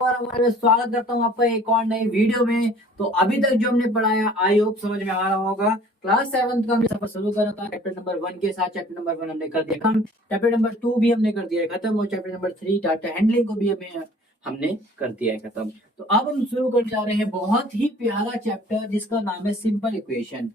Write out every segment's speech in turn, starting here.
और हमारे में स्वागत करता हूँ आपका एक और नई वीडियो में। तो अभी तक जो हमने पढ़ाया आई होप समझ में आ रहा होगा। क्लास 7 का हमने सफर शुरू करा था चैप्टर नंबर 1 के साथ। चैप्टर नंबर 1 हमने कर दिया खत्म, चैप्टर नंबर 2 भी हमने कर दिया है खत्म, और चैप्टर नंबर 3 डाटा हैंडलिंग को भी हमने कर दिया है खत्म। तो अब हम शुरू करने जा रहे हैं बहुत ही प्यारा चैप्टर जिसका नाम है सिंपल इक्वेशन।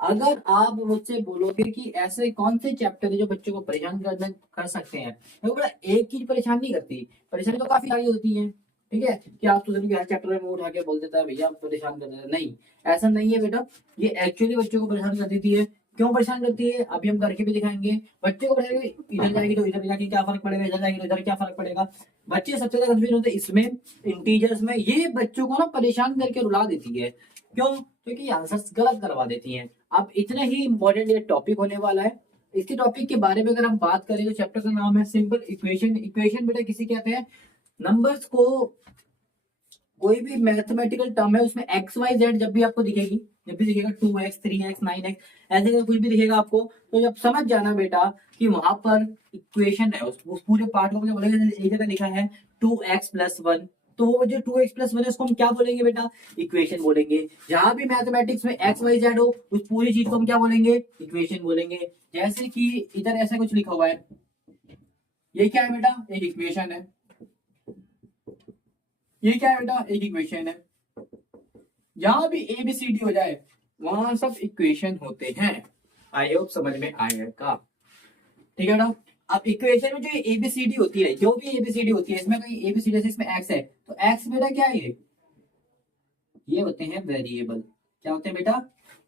अगर आप मुझसे बोलोगे कि ऐसे कौन से चैप्टर है जो बच्चों को परेशान कर सकते हैं, तो बड़ा एक चीज परेशान नहीं करती, परेशानी तो काफी सारी होती है। ठीक है कि आप स्टूडेंट के हर चैप्टर में उठा के बोल देता है भैया आप परेशान कर देते हैं, नहीं ऐसा नहीं है बेटा। ये एक्चुअली बच्चों को परेशान कर देती है। क्यों परेशान करती है अभी हम करके भी दिखाएंगे। बच्चों को परेशान इधर जाएगी तो इधर जाके क्या फर्क पड़ेगा, इधर जाएगी तो इधर क्या फर्क पड़ेगा। बच्चे सबसे ज्यादा कंफ्यूज होते हैं इसमें, इंटीजर्स में। ये बच्चों को ना परेशान करके रुला देती है। क्यों? क्योंकि आंसर्स गलत करवा देती हैं। अब इतना ही इंपॉर्टेंट ये टॉपिक होने वाला है। इसके टॉपिक के बारे में अगर हम बात करें तो चैप्टर का नाम है सिंपल इक्वेशन। इक्वेशन बेटा किसी कहते हैं नंबर्स को, कोई भी मैथमेटिकल टर्म है उसमें एक्स वाई जेड जब भी आपको दिखेगी, जब भी दिखेगा 2x 3x 9x ऐसे करके कुछ भी दिखेगा आपको, तो जब समझ जाना बेटा कि वहां पर इक्वेशन है। उस पूरे पार्ट को मुझे बोलेंगे एक जगह लिखा है 2x+1, तो वो जो 2x+1 है उसको हम क्या बोलेंगे बेटा, इक्वेशन बोलेंगे। जहां भी मैथमेटिक्स में एक्स वाई जेड हो उस पूरी चीज को हम क्या बोलेंगे, इक्वेशन बोलेंगे। जैसे कि इधर ऐसा कुछ लिखा हुआ है, ये क्या है बेटा, एक इक्वेशन है। ये क्या है बेटा, एक इक्वेशन है। जहां भी ए बी सी डी हो जाए वहां सब इक्वेशन होते हैं। आई होप समझ में आएगा। ठीक है ना। अब इक्वेशन में जो एबीसीडी होती है, जो भी एबीसीडी होती है, इसमें कोई एबीसीडी जैसे इसमें एक्स है तो एक्स बेटा क्या है, ये होते हैं वेरिएबल। क्या होते हैं बेटा,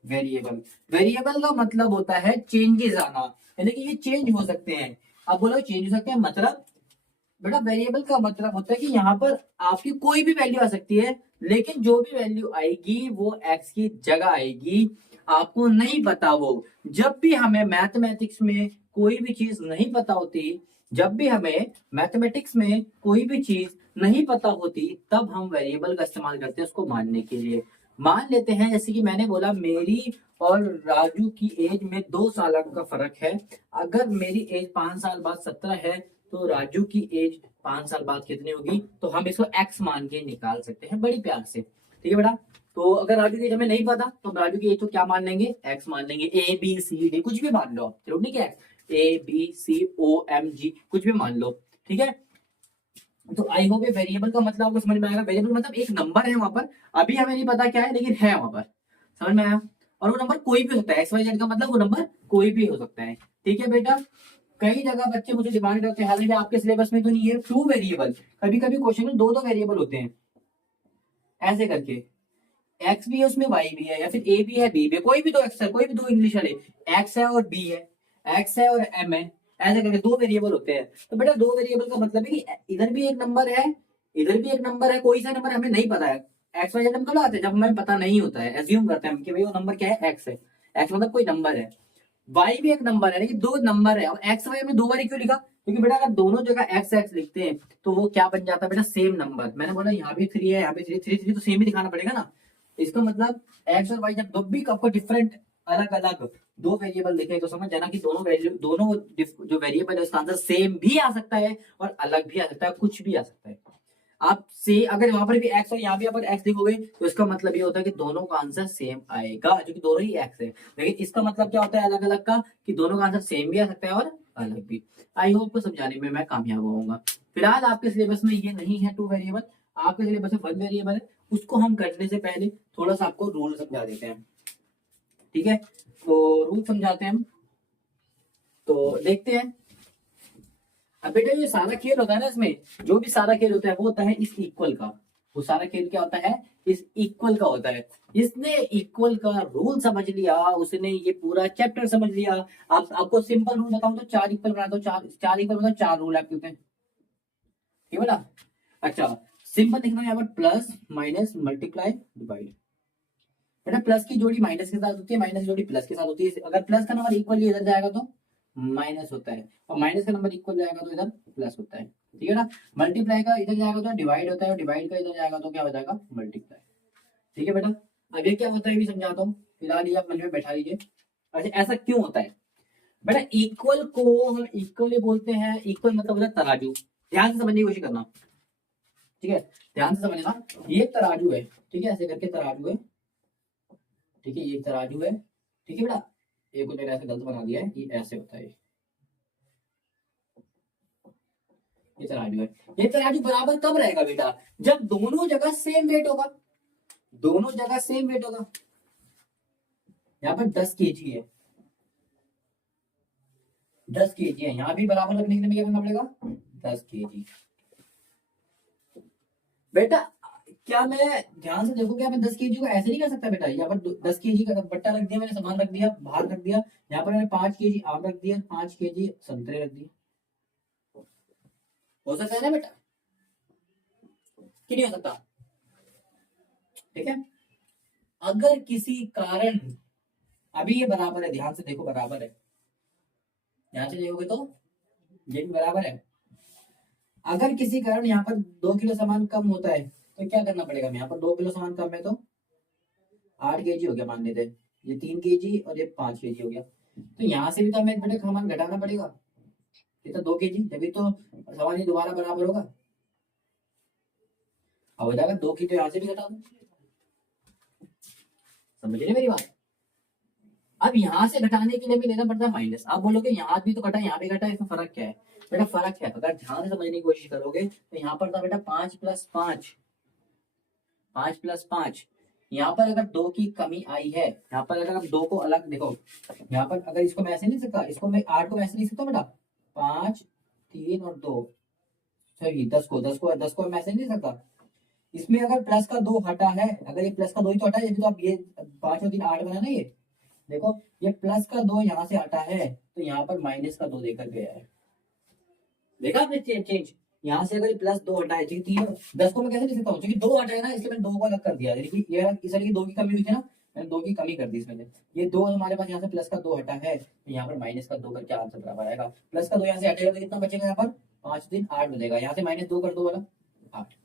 वेरिएबल। वेरिएबल का मतलब होता है चेंजेस आना, यानी कि ये चेंज हो सकते हैं। अब बोलो चेंज हो सकते हैं मतलब, बेटा वेरिएबल का मतलब होता है कि यहाँ पर आपकी कोई भी वैल्यू आ सकती है, लेकिन जो भी वैल्यू आएगी वो एक्स की जगह आएगी। आपको नहीं पता वो, जब भी हमें मैथमेटिक्स में कोई भी चीज नहीं पता होती, जब भी हमें मैथमेटिक्स में कोई भी चीज नहीं पता होती, तब हम वेरिएबल का इस्तेमाल करते हैं उसको मानने के लिए। मान लेते हैं जैसे कि मैंने बोला मेरी और राजू की एज में 2 साल का फर्क है। अगर मेरी एज 5 साल बाद 17 है तो राजू की एज 5 साल बाद कितनी होगी, तो हम इसको एक्स मान के निकाल सकते हैं बड़ी प्यार से। ठीक है बेटा। तो अगर राजू की एज हमें नहीं पता तो राजू की एज तो क्या मान लेंगे, एक्स मान लेंगे। ए बी सी डी कुछ भी मान लो आप, जरूर नहीं क्या A B C O M G कुछ भी मान लो। ठीक है। तो आई होप ये वेरिएबल का मतलब आपको समझ में आएगा। वेरिएबल मतलब एक नंबर है वहां पर, अभी हमें नहीं पता क्या है लेकिन है वहां पर। समझ में आया। और वो नंबर कोई भी हो सकता है, एक्स वाई जेड का मतलब वो नंबर कोई भी हो सकता है। ठीक है बेटा। कई जगह बच्चे मुझे डिमांड करते हैं, हालांकि आपके सिलेबस में तो नहीं है, 2 वेरिएबल। कभी कभी क्वेश्चन में दो दो वेरिएबल होते हैं ऐसे करके, एक्स भी है उसमें वाई भी है, या फिर ए भी है बी भी है, कोई भी दो एक्स है, कोई भी दो इंग्लिश वाले, एक्स है और बी है, एक्स है और एम है, ऐसे करके 2 वेरिएबल होते हैं। तो बेटा 2 वेरिएबल का मतलब है कि इधर भी एक नंबर है, इधर भी एक नंबर है, कोई सा नंबर हमें नहीं पता है। एक्स वाई जेड हम कब लगाते हैं, जब हमें पता नहीं होता है, एज्यूम करते हैं हम कि भाई वो नंबर क्या है, एक्स है। एक्स मतलब कोई नंबर है, वाई भी एक नंबर है, लेकिन 2 नंबर है। और एक्स वाई में 2 बार क्यों लिखा, क्योंकि बेटा अगर दोनों जगह एक्स एक्स लिखते हैं तो वो क्या बन जाता है बेटा, सेम नंबर। मैंने बोला यहाँ भी 3 है, यहाँ भी 3 तो सेम ही दिखाना पड़ेगा ना। इसका मतलब एक्स और वाई जब दो भी आपको डिफरेंट, अलग अलग 2 वेरिएबल दिखे तो समझ जाना कि दोनों वैल्यू, दोनों जो वेरिएबल है उसका आंसर सेम भी आ सकता है और अलग भी आ सकता है, कुछ भी आ सकता है। आप से अगर वहां पर भी एक्स और यहाँ भी अगर एक्स लिखोगे तो इसका मतलब ये होता है कि दोनों का आंसर सेम आएगा, क्योंकि दोनों ही एक्स है। लेकिन इसका मतलब क्या होता है अलग अलग का, कि दोनों का आंसर सेम भी आ सकता है और अलग भी। आई होप को समझाने में मैं कामयाब होऊंगा। फिलहाल आपके सिलेबस में ये नहीं है 2 वेरिएबल, आपके सिलेबस में 1 वेरिएबल है। उसको हम करने से पहले थोड़ा सा आपको रूल समझा देते हैं। ठीक है, तो रूल समझाते हैं हम, तो देखते हैं। अब बेटा ये सारा खेल होता है ना, इसमें जो भी सारा खेल होता है वो होता है इस इक्वल का। वो सारा खेल क्या होता है, इस इक्वल का होता है। जिसने इक्वल का रूल समझ लिया उसने ये पूरा चैप्टर समझ लिया। आप आपको सिंपल रूल बताऊं तो 4 इक्वल बना दो, चार चार इक्वल मतलब 4 रूल आपके होते हैं। ठीक है बेटा। अच्छा, सिंपल लिखना है यहाँ पर प्लस माइनस मल्टीप्लाई डिवाइड। बेटा प्लस की जोड़ी माइनस के साथ होती है, माइनस की जोड़ी प्लस के साथ होती है। अगर प्लस का नंबर इक्वल इधर जाएगा तो माइनस होता है, और माइनस का नंबर इक्वल जाएगा तो इधर प्लस होता है। ठीक है ना। मल्टीप्लाई का इधर जाएगा तो डिवाइड होता है, और डिवाइड का इधर जाएगा तो क्या हो जाएगा, मल्टीप्लाई। ठीक है बेटा। अब ये क्या होता है भी समझाता हूँ, फिलहाल ये आप मन में बैठा लीजिए। अच्छा ऐसा क्यों होता है बेटा, इक्वल को हम इक्वल बोलते हैं। इक्वल मतलब होता है तराजू। ध्यान से समझने की कोशिश करना। ठीक है, ध्यान से समझना। ये एक तराजू है, ठीक है, ऐसे करके तराजू है, ठीक है, ये तराजू है, ठीक है बेटा, ये कुछ मैंने ऐसे गलत बना दिया है, ये ऐसे होता है, ये तराजू है। ये तराजू बराबर कब रहेगा बेटा, जब दोनों जगह सेम वेट होगा, दोनों जगह सेम वेट होगा। यहाँ पर 10 kg है, 10 kg है, यहाँ भी बराबर रखने के लिए क्या करना पड़ेगा, 10 kg। बेटा क्या मैं, ध्यान से देखो, क्या मैं 10 kg को ऐसे नहीं कर सकता बेटा, यहाँ पर 10 kg का बट्टा रख दिया मैंने, सामान रख दिया, बाहर रख दिया, यहाँ पर मैंने 5 kg आम रख दिया, 5 kg संतरे रख दिए, हो सकता है ना बेटा, कि नहीं हो सकता? ठीक है, अगर किसी कारण, अभी ये बराबर है, ध्यान से देखो बराबर है, ध्यान से देखोगे तो ये भी बराबर है। अगर किसी कारण यहाँ पर 2 किलो सामान कम होता है तो क्या करना पड़ेगा, यहाँ पर 2 किलो सामान कम है तो 8 kg हो गया मान लेते हैं, ये 3 kg और ये 5 kg हो गया, तो यहाँ से भी तो हमें बेटा सामान घटाना पड़ेगा, ये तो 2 kg, तभी तो सामान ये दोबारा बराबर होगा। अब हो जाएगा 2 की, तो यहाँ से भी घटा दो, समझ रहे मेरी बात? अब यहाँ से घटाने के लिए भी लेना पड़ता है माइनस। आप बोलोगे यहाँ भी तो घटा, यहाँ भी घटा, इसमें फर्क क्या है बेटा, फर्क क्या है, अगर ध्यान से समझने की कोशिश करोगे तो यहाँ पर था बेटा 5+5, 5+5, यहाँ पर अगर 2 की कमी आई है, यहाँ पर अगर आप 2 को अलग देखो, यहाँ पर अगर इसको मैं ऐसे नहीं सकता, इसको मैं 8 को ऐसे नहीं सकता बेटा, 5 3 और 2, सॉरी 10 को मैं ऐसे नहीं सकता, इसमें अगर प्लस का 2 हटा है, अगर ये प्लस का 2 ही तो हटा है, ये भी तो आप ये 5 और 3 8 बना ना, ये देखो ये प्लस का 2 यहाँ से हटा है, तो यहाँ पर माइनस का 2 देकर गया है, देखा आपने चेंज, यहाँ से अगर प्लस 2 हटा है, ठीक है, 10 को मैं कैसे लिख सकता हूँ, क्योंकि 2 हटा है ना, इसलिए मैंने 2 को अलग कर दिया, यानी कि ये इस तरह की 2 की कमी हुई थी ना, मैंने 2 की कमी कर दी इसमें, ये 2 हमारे पास यहाँ से प्लस का 2 हटा है, तो यहाँ पर माइनस का 2 करके आंसर बराबर आएगा, प्लस का 2 यहाँ से हटेगा तो कितना बचेगा, यहाँ पर 5 3 8 बचेगा, यहाँ से -2 कर दो वाला 8,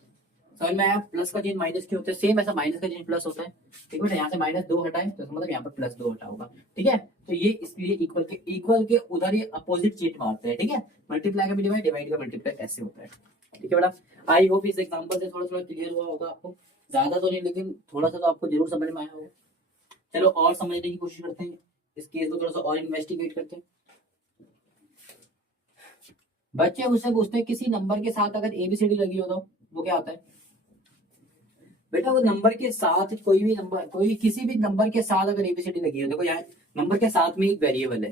समझ में आया? प्लस का चेंज माइनस क्यों होता है, सेम ऐसा माइनस का चेंज प्लस होता है, ठीक है, यहाँ से -2 हटाए तो मतलब यहाँ पर +2 हटा होगा, ठीक है, तो ये इसलिए इक्वल के उधर ये अपोजिट चीट मारते हैं, ठीक है, मल्टीप्लाई का भी डिवाइड, डिवाइड का मल्टीप्लाई ऐसे होता है, ठीक है बेटा। आई होप इस एग्जांपल से थोड़ा थोड़ा क्लियर हुआ होगा आपको, ज्यादा तो नहीं लेकिन थोड़ा सा तो आपको जरूर समझ में आया होगा। चलो और समझने की कोशिश करते हैं, इस केस को थोड़ा सा और इन्वेस्टिगेट करते हैं। बच्चे उससे पूछते हैं किसी नंबर के साथ अगर एबीसीडी लगी हो तो वो क्या होता है बेटा, वो नंबर के साथ कोई भी नंबर, कोई किसी भी नंबर के साथ अगर एबीसीडी लगी हो, देखो यहाँ नंबर के साथ में एक वेरिएबल है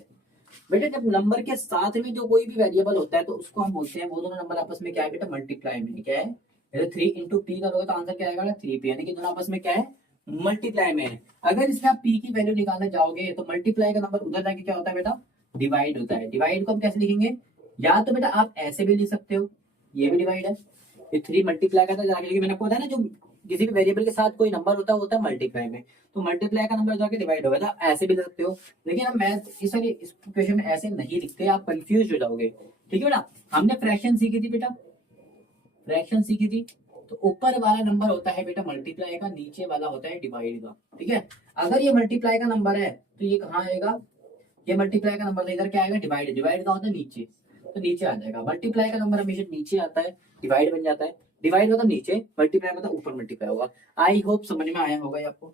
बेटा, जब नंबर के साथ में जो कोई भी वेरिएबल होता है तो उसको हम बोलते हैं, वो दोनों नंबर आपस में क्या है बेटा, मल्टीप्लाई में क्या है, जैसे 3 इंटू पी करोगे तो आंसर क्या आएगा 3p, यानी कि दोनों आपस में क्या है, मल्टीप्लाई में है। अगर इसमें आप पी की वैल्यू निकालने जाओगे तो मल्टीप्लाई का नंबर उधर जाके क्या होता है बेटा, डिवाइड होता है। डिवाइड को हम कैसे लिखेंगे, या तो बेटा आप ऐसे भी लिख सकते हो, ये भी डिवाइड है, ये 3 मल्टीप्लाई का था जाके, मैंने आपको बताया ना, जो किसी भी वेरिएबल के साथ कोई नंबर होता है वो होता है मल्टीप्लाई में, तो मल्टीप्लाई का नंबर जाके डिवाइड होगा, तो ऐसे भी लिख सकते हो, लेकिन हम मैथ इस क्वेश्चन में ऐसे नहीं लिखते, आप कंफ्यूज हो जाओगे, ठीक है बेटा। हमने फ्रैक्शन सीखी थी बेटा, फ्रैक्शन सीखी थी, तो ऊपर वाला नंबर होता है बेटा मल्टीप्लाई का, नीचे वाला होता है डिवाइड का, ठीक है। अगर ये मल्टीप्लाई का नंबर है तो ये कहाँ आएगा, ये मल्टीप्लाई का नंबर इधर क्या आएगा, डिवाइड, डिवाइड का होता है नीचे, तो नीचे आ जाएगा। मल्टीप्लाई का नंबर हमेशा नीचे आता है, डिवाइड बन जाता है, डिवाइड होता है नीचे, मल्टीप्लाई होता है ऊपर मल्टीप्लाई होगा। आई होप समझ में आया होगा ये आपको,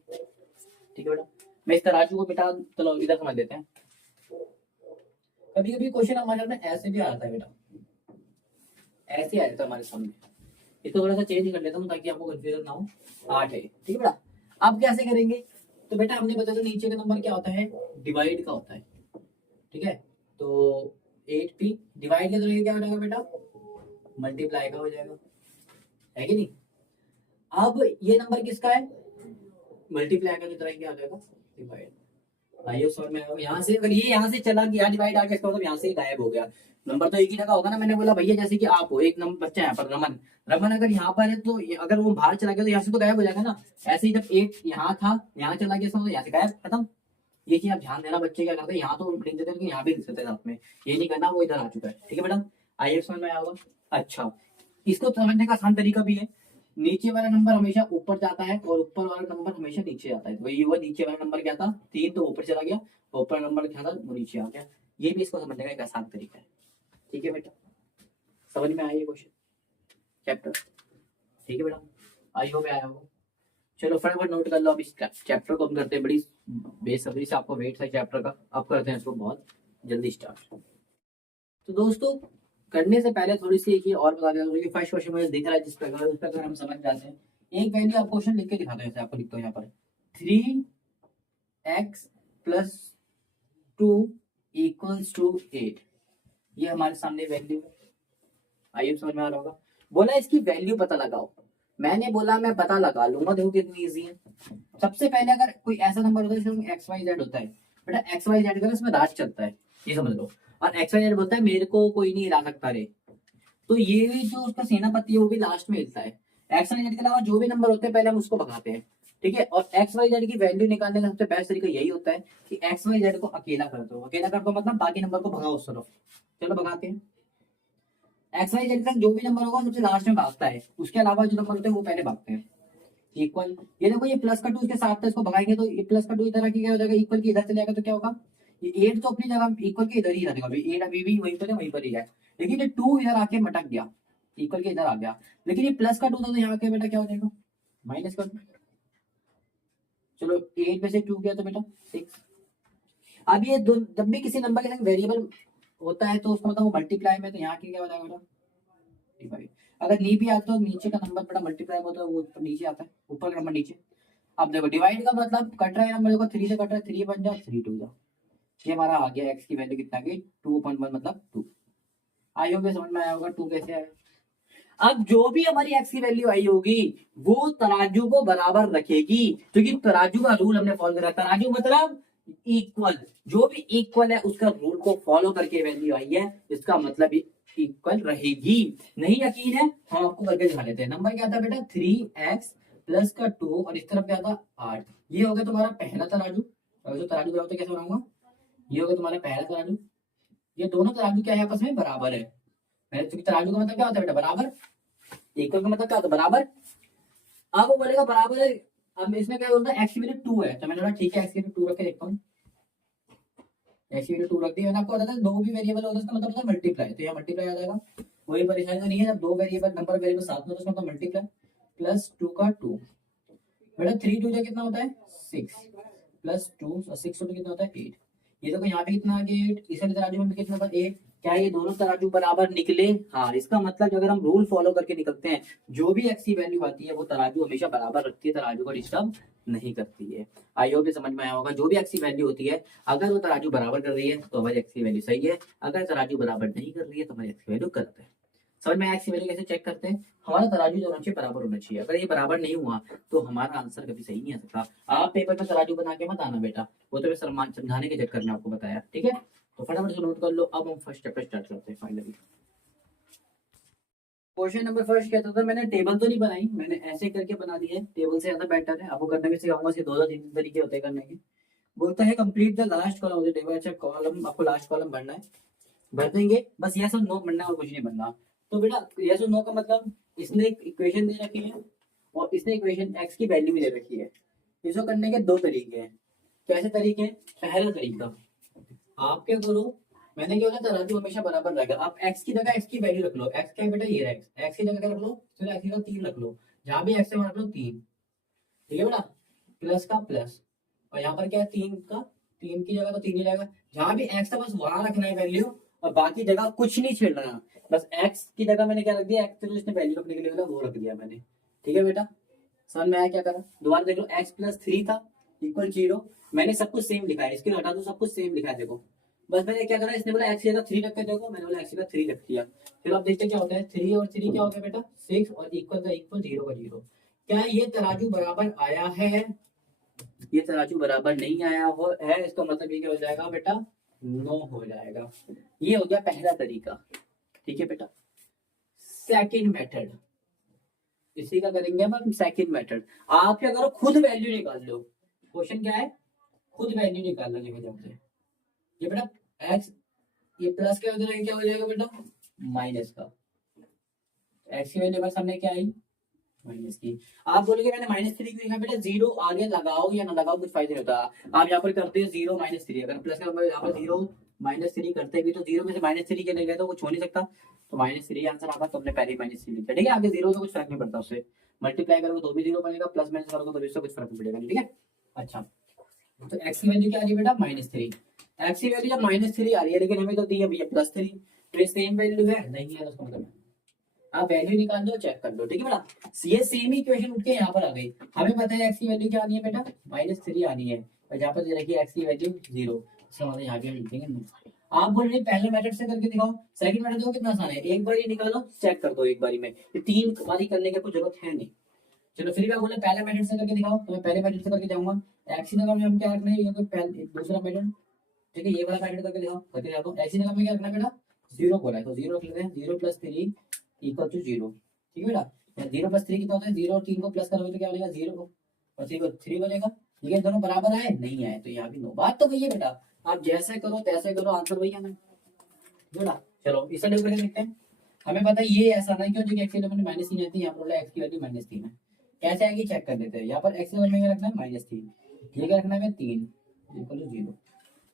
ठीक है बेटा। मैं इस तराजू को बेटा, चलो इधर समझ लेते हैं। कभी कभी क्वेश्चन हमारे में ऐसे भी आता है बेटा, ऐसे आ जाता है हमारे सामने, इसको थोड़ा सा चेंज कर लेता हूँ ताकि आपको कंफ्यूजन ना हो। 8 है, ठीक है बेटा। अब कैसे करेंगे, तो बेटा हमने बताया था नीचे का नंबर क्या होता है, डिवाइड का होता है, ठीक है, तो 8p डिवाइड के तरह क्या हो जाएगा बेटा, मल्टीप्लाई का हो जाएगा, है कि नहीं। अब ये नंबर किसका है, मल्टीप्लाई का तरह क्या हो जाएगा, डिवाइड। आइए सर मैं यहाँ से, अगर ये यहाँ से चला गया डिवाइड आके, इसका मतलब यहाँ से गायब हो गया, नंबर तो एक ही जगह होगा ना। मैंने बोला भैया जैसे कि आप हो, एक नंबर बच्चा यहाँ पर रमन, रमन अगर यहाँ पर है तो अगर वो बाहर चला गया तो यहाँ से तो गायब हो जाएगा ना। ऐसे ही जब एक यहाँ था, यहाँ चला गया, इसका मतलब यहाँ से गायब, खत्म। ये चीज आप ध्यान देना, बच्चे क्या करते हैं, यहाँ तो लिख देते हैं, यहाँ भी लिख देते हैं साथ में, ये नहीं करना, वो इधर आ चुका है, ठीक है मैडम। आइए समझ में आया होगा। अच्छा, इसको समझने का आसान तरीका भी है, नीचे वाला नंबर हमेशा ऊपर जाता है और ऊपर वाला नंबर हमेशा नीचे जाता है। वही हुआ, नीचे वाला नंबर क्या था 3, तो ऊपर चला गया, ऊपर नंबर क्या था वो नीचे आ गया। ये भी इसको समझने का एक आसान तरीका है, ठीक है बेटा। समझ में आया ये क्वेश्चन चैप्टर, ठीक है बेटा, आई होप आया होगा। चलो फटाफट नोट कर लो। अब इस चैप्टर को हम करते हैं बड़ी बेसब्री से, आपको वेट था चैप्टर का, अब करते हैं इसको बहुत जल्दी स्टार्ट। तो दोस्तों करने से पहले थोड़ी सी एक ही और बता देता हूँ कि फर्स्ट क्वेश्चन मुझे दिख रहा है जिस प्रकार, उस प्रकार हम समझ जाते हैं। एक वैल्यू आप क्वेश्चन लिख के दिखाते हैं, जैसे आपको लिखता हूँ यहाँ पर 3x + 2 = 8। ये हमारे सामने वैल्यू है, आइए समझ में आ रहा होगा। बोला इसकी वैल्यू पता लगाओ, मैंने बोला मैं पता लगा लूंगा। देखो कितनी इजी है। सबसे पहले अगर कोई ऐसा नंबर होता है जिसमें एक्स वाई जेड होता है, बेटा एक्स वाई जेड का इसमें राज चलता है, ये समझ लो। और एक्स वाई जेड बोलता है मेरे को कोई नहीं हिला सकता रे, तो ये जो उसका सेनापति है वो भी लास्ट में हिलता है। एक्स वाई जेड के अलावा जो भी नंबर होते हैं पहले हम उसको भगाते हैं, ठीक है। और एक्स वाई जेड की वैल्यू निकालने का सबसे बेस्ट तरीका यही होता है कि एक्स वाई जेड को अकेला कर दो। अकेला कर दो मतलब बाकी नंबर को भगाओ उस तरफ। चलो भगाते हैं। एक्स वाई जेड का जो भी नंबर होगा सबसे लास्ट में भागता है, उसके अलावा जो नंबर होते हैं वो पहले भागते हैं। इक्वल, ये देखो ये प्लस का 2 इसके साथ था, इसको भगाएंगे तो ये प्लस का 2 इधर आके क्या हो जाएगा, इक्वल की इधर चले जाएगा तो क्या होगा, ये 8 तो अपनी जगह इक्वल के इधर ही रहेगा, अभी 8 अभी भी वहीं पर है, वहीं पर ही है। लेकिन ये 2 इधर आके मटक गया, इक्वल के इधर आ गया। लेकिन ये प्लस का 2 था तो यहाँ के बेटा क्या हो जाएगा, माइनस का 2। चलो 8 में से 2 गया तो बेटा 6। अब ये जब भी किसी नंबर के साथ वेरिएबल होता है तो उसका मतलब वो मल्टीप्लाई में, तो यहाँ की क्या हो जाएगा बेटा डिवाइड। अगर नहीं भी आता तो नीचे का नंबर बेटा मल्टीप्लाई होता है, वो नीचे आता है, ऊपर का नंबर नीचे। अब देखो डिवाइड का मतलब कट रहा है नंबर, देखो 3 से कट रहा है, 3 बन जाए 3 2 जा, ये हमारा आ गया। एक्स की वैल्यू कितना गई 2.1 मतलब 2। आई होप समझ में आया होगा 2 कैसे आया। अब जो भी हमारी एक्स की वैल्यू आई होगी वो तराजू को बराबर रखेगी, क्योंकि तराजू का रूल हमने फॉलो करा। तराजू मतलब इक्वल, जो भी इक्वल है उसका रूल को फॉलो करके वैल्यू आई है, इसका मतलब इक्वल रहेगी। नहीं यकीन है हम आपको करके दिखा देते हैं। नंबर क्या था बेटा 3x + का 2 और इस तरफ क्या था 8। ये हो गया तुम्हारा पहला तराजू। अगर जो तराजू बनाओ तो कैसे बनाऊंगा, ये हो गया तुम्हारा पहला तराजू। ये दोनों तराजू क्या है आपस में बराबर है। क्योंकि तराजू का मतलब क्या होता है बेटा बराबर, इक्वल का मतलब क्या होता है बराबर। अब वो बोलेगा बराबर है, अब इसमें क्या बोलता है एक्स की वैल्यू 2 है, तो मैंने बोला ठीक है एक्स की वैल्यू 2 रख के देखता हूँ। एक्स की वैल्यू 2 रख दी। मैंने आपको बताया था दो भी वेरिएबल होता है उसका मतलब होता है मल्टीप्लाई, तो यहाँ मल्टीप्लाई आ जाएगा। कोई परेशानी तो नहीं है, जब दो वेरिएबल नंबर वेरिएबल साथ में तो उसका मतलब मल्टीप्लाई प्लस 2 का 2। बेटा 3 2 कितना होता है 6 प्लस 2 और 6 2 कितना होता है 8। ये देखो यहाँ पे कितना आ गया 8, इस तराजू में भी कितना था 8। क्या ये दोनों तराजू बराबर निकले, हाँ। इसका मतलब अगर हम रूल फॉलो करके निकलते हैं जो भी एक्स की वैल्यू आती है वो तराजू हमेशा बराबर रखती है, तराजू को डिस्टर्ब नहीं करती है। आई होप समझ में आया होगा। जो भी एक्स की वैल्यू होती है अगर वो तराजू बराबर कर रही है तो हमारी एक्स की वैल्यू सही है, अगर तराजू बराबर नहीं कर रही है तो हमारी एक्स की वैल्यू गलत है। समझ में एक्स की वैल्यू कैसे चेक करते हैं, हमारा तराजू जो होना चाहिए बराबर होना चाहिए। अगर ये बराबर नहीं हुआ तो हमारा आंसर कभी सही नहीं आ सकता। आप पेपर में तराजू बना के मत आना बेटा, वो तो मैं समझाने के चक्कर में आपको बताया, ठीक है। तो फटाफट से नोट कर लो। अब हम फर्स्ट चैप्टर स्टार्ट करते हैं फाइनली। क्वेश्चन नंबर फर्स्ट कहता था, मैंने टेबल तो नहीं बनाई, मैंने ऐसे करके बना दी है, टेबल से ज्यादा बेटर है। आपको करने में सिखाऊंगा, इसके दो तीन तरीके होते हैं करने के। बोलता है complete the last column of the table. अच्छा कॉलम, आपको लास्ट कॉलम भरना है, भर देंगे बस। यस और नो बनना है और कुछ नहीं बनना। तो बेटा यस और नो का मतलब इसने एक इक्वेशन दे रखी है और इसने इक्वेशन एक्स की वैल्यू भी दे रखी है। इसको करने के दो तरीके हैं। कैसे तरीके हैं, पहला तरीका आप क्या करो, मैंने क्या बोला तराजू हमेशा बराबर रहेगा। आप एक्स की जगह एक्स की वैल्यू रख लो। एक्स क्या है बेटा ये एक्स, एक्स की जगह क्या रख लो, फिर एक्स की जगह 3 रख लो। जहां भी एक्स है वहां रख लो 3, ठीक है बेटा। प्लस का प्लस, और यहाँ पर क्या है 3 का, 3 की जगह तो 3 ही रहेगा। जहां भी एक्स है बस वहां रखना है वैल्यू, और बाकी जगह कुछ नहीं छेड़ना। बस एक्स की जगह मैंने क्या रख दिया, एक्स जो इसने वैल्यू रखने के लिए बोला वो रख दिया मैंने, ठीक है बेटा। समझ में आया क्या करा, दोबारा देख लो। एक्स + 3 था इक्वल 0, मैंने सब कुछ सेम लिखा है, इसके हटा दो सब कुछ सेम लिखा है देखो। बस मैंने क्या करा, इसने बोला एक्स की जगह 3 रख के देखो, मैंने बोला एक्स की जगह 3 रख दिया। फिर आप देखते क्या होता है 3 और 3 क्या होता है बेटा 6, और इक्वल का इक्वल 0 का 0। क्या ये तराजू बराबर आया है, ये तराजू बराबर नहीं आया हो है, इसका मतलब ये क्या हो जाएगा बेटा नो हो जाएगा। ये हो गया पहला तरीका, ठीक है बेटा। सेकंड मेथड, इसी का करेंगे हम सेकंड मेथड। आप क्या करो खुद वैल्यू निकाल लो। क्वेश्चन क्या है, खुद वैल्यू निकालना देखो जब से। ये बेटा एक्स, ये प्लस के उधर क्या हो जाएगा बेटा माइनस का। एक्स की वैल्यू हमारे सामने क्या आई माइनस की। आप बोलोगे मैंने -3 क्यों लिखा बेटा, 0 आगे लगाओ या ना लगाओ कुछ फायदा नहीं होता। आप यहाँ पर करते हैं 0 - 3, अगर प्लस का नंबर यहाँ पर 0 -3 करते भी तो 0 में से -3 चले गए तो कुछ हो नहीं सकता, तो -3 आंसर आगा, तो हमने पहले -3 लिखा। ठीक है, आगे 0 से कुछ फर्क नहीं पड़ता, उससे मल्टीप्लाई करोगे तो भी 0 बनेगा, प्लस माइनस करोगे तो भी उससे कुछ फर्क नहीं पड़ेगा। ठीक है, अच्छा तो x की वैल्यू क्या आ रही है बेटा -3। x की वैल्यू जब -3 आ रही है, लेकिन हमें तो दी है भैया +3, तो ये सेम वैल्यू है नहीं है, उसका मतलब आप वैल्यू निकाल दो, चेक कर लो। ठीक है बेटा, ये सेम ही इक्वेशन उठ के यहाँ पर आ गई। हमें पता है x की वैल्यू क्या आनी है बेटा, -3 आनी है, और यहाँ पर दे रखी है x की वैल्यू 0, इसका मतलब यहाँ पे हम लिखेंगे। आप बोल रहे पहले मेथड से करके दिखाओ, सेकंड मेथड देखो कितना आसान है, एक बार ये निकालो चेक कर दो एक बारी में, ये 3 बारी करने की कोई जरूरत है नहीं। चलो फिर भी आप बोले पहले मेथड से करके दिखाओ, तो मैं पहले मेथड से करके जाऊंगा। एक्स की जगह में हम क्या रखना है, ये कोई पहले दूसरा मेथड, ठीक है, ये वाला मेथड करके दिखाओ, करके जाओ। एक्स की जगह में क्या रखना है बेटा, 0 बोला है तो 0 रख लेते हैं, 0 + 3 = 0। ठीक है बेटा, 0 + 3 कितना होता है, 0 और 3 को प्लस करोगे तो क्या बनेगा, 0 और 3 को 3 बनेगा। ये दोनों बराबर आए नहीं आए, तो यहाँ भी नो। बात तो वही है बेटा, आप जैसे करो तैसे करो, आंसर वही आना बेटा। चलो इस साइड करके देखते हैं। हमें पता है ये ऐसा ना क्यों, जो एक्स की वैल्यू -3 आती है, यहाँ पर एक्स की वैल्यू -3 है, कैसे आएगी चेक कर लेते हैं। यहाँ पर एक्स की वैल्यू में क्या रखना है, -3, ये क्या रखना है 3 = 0।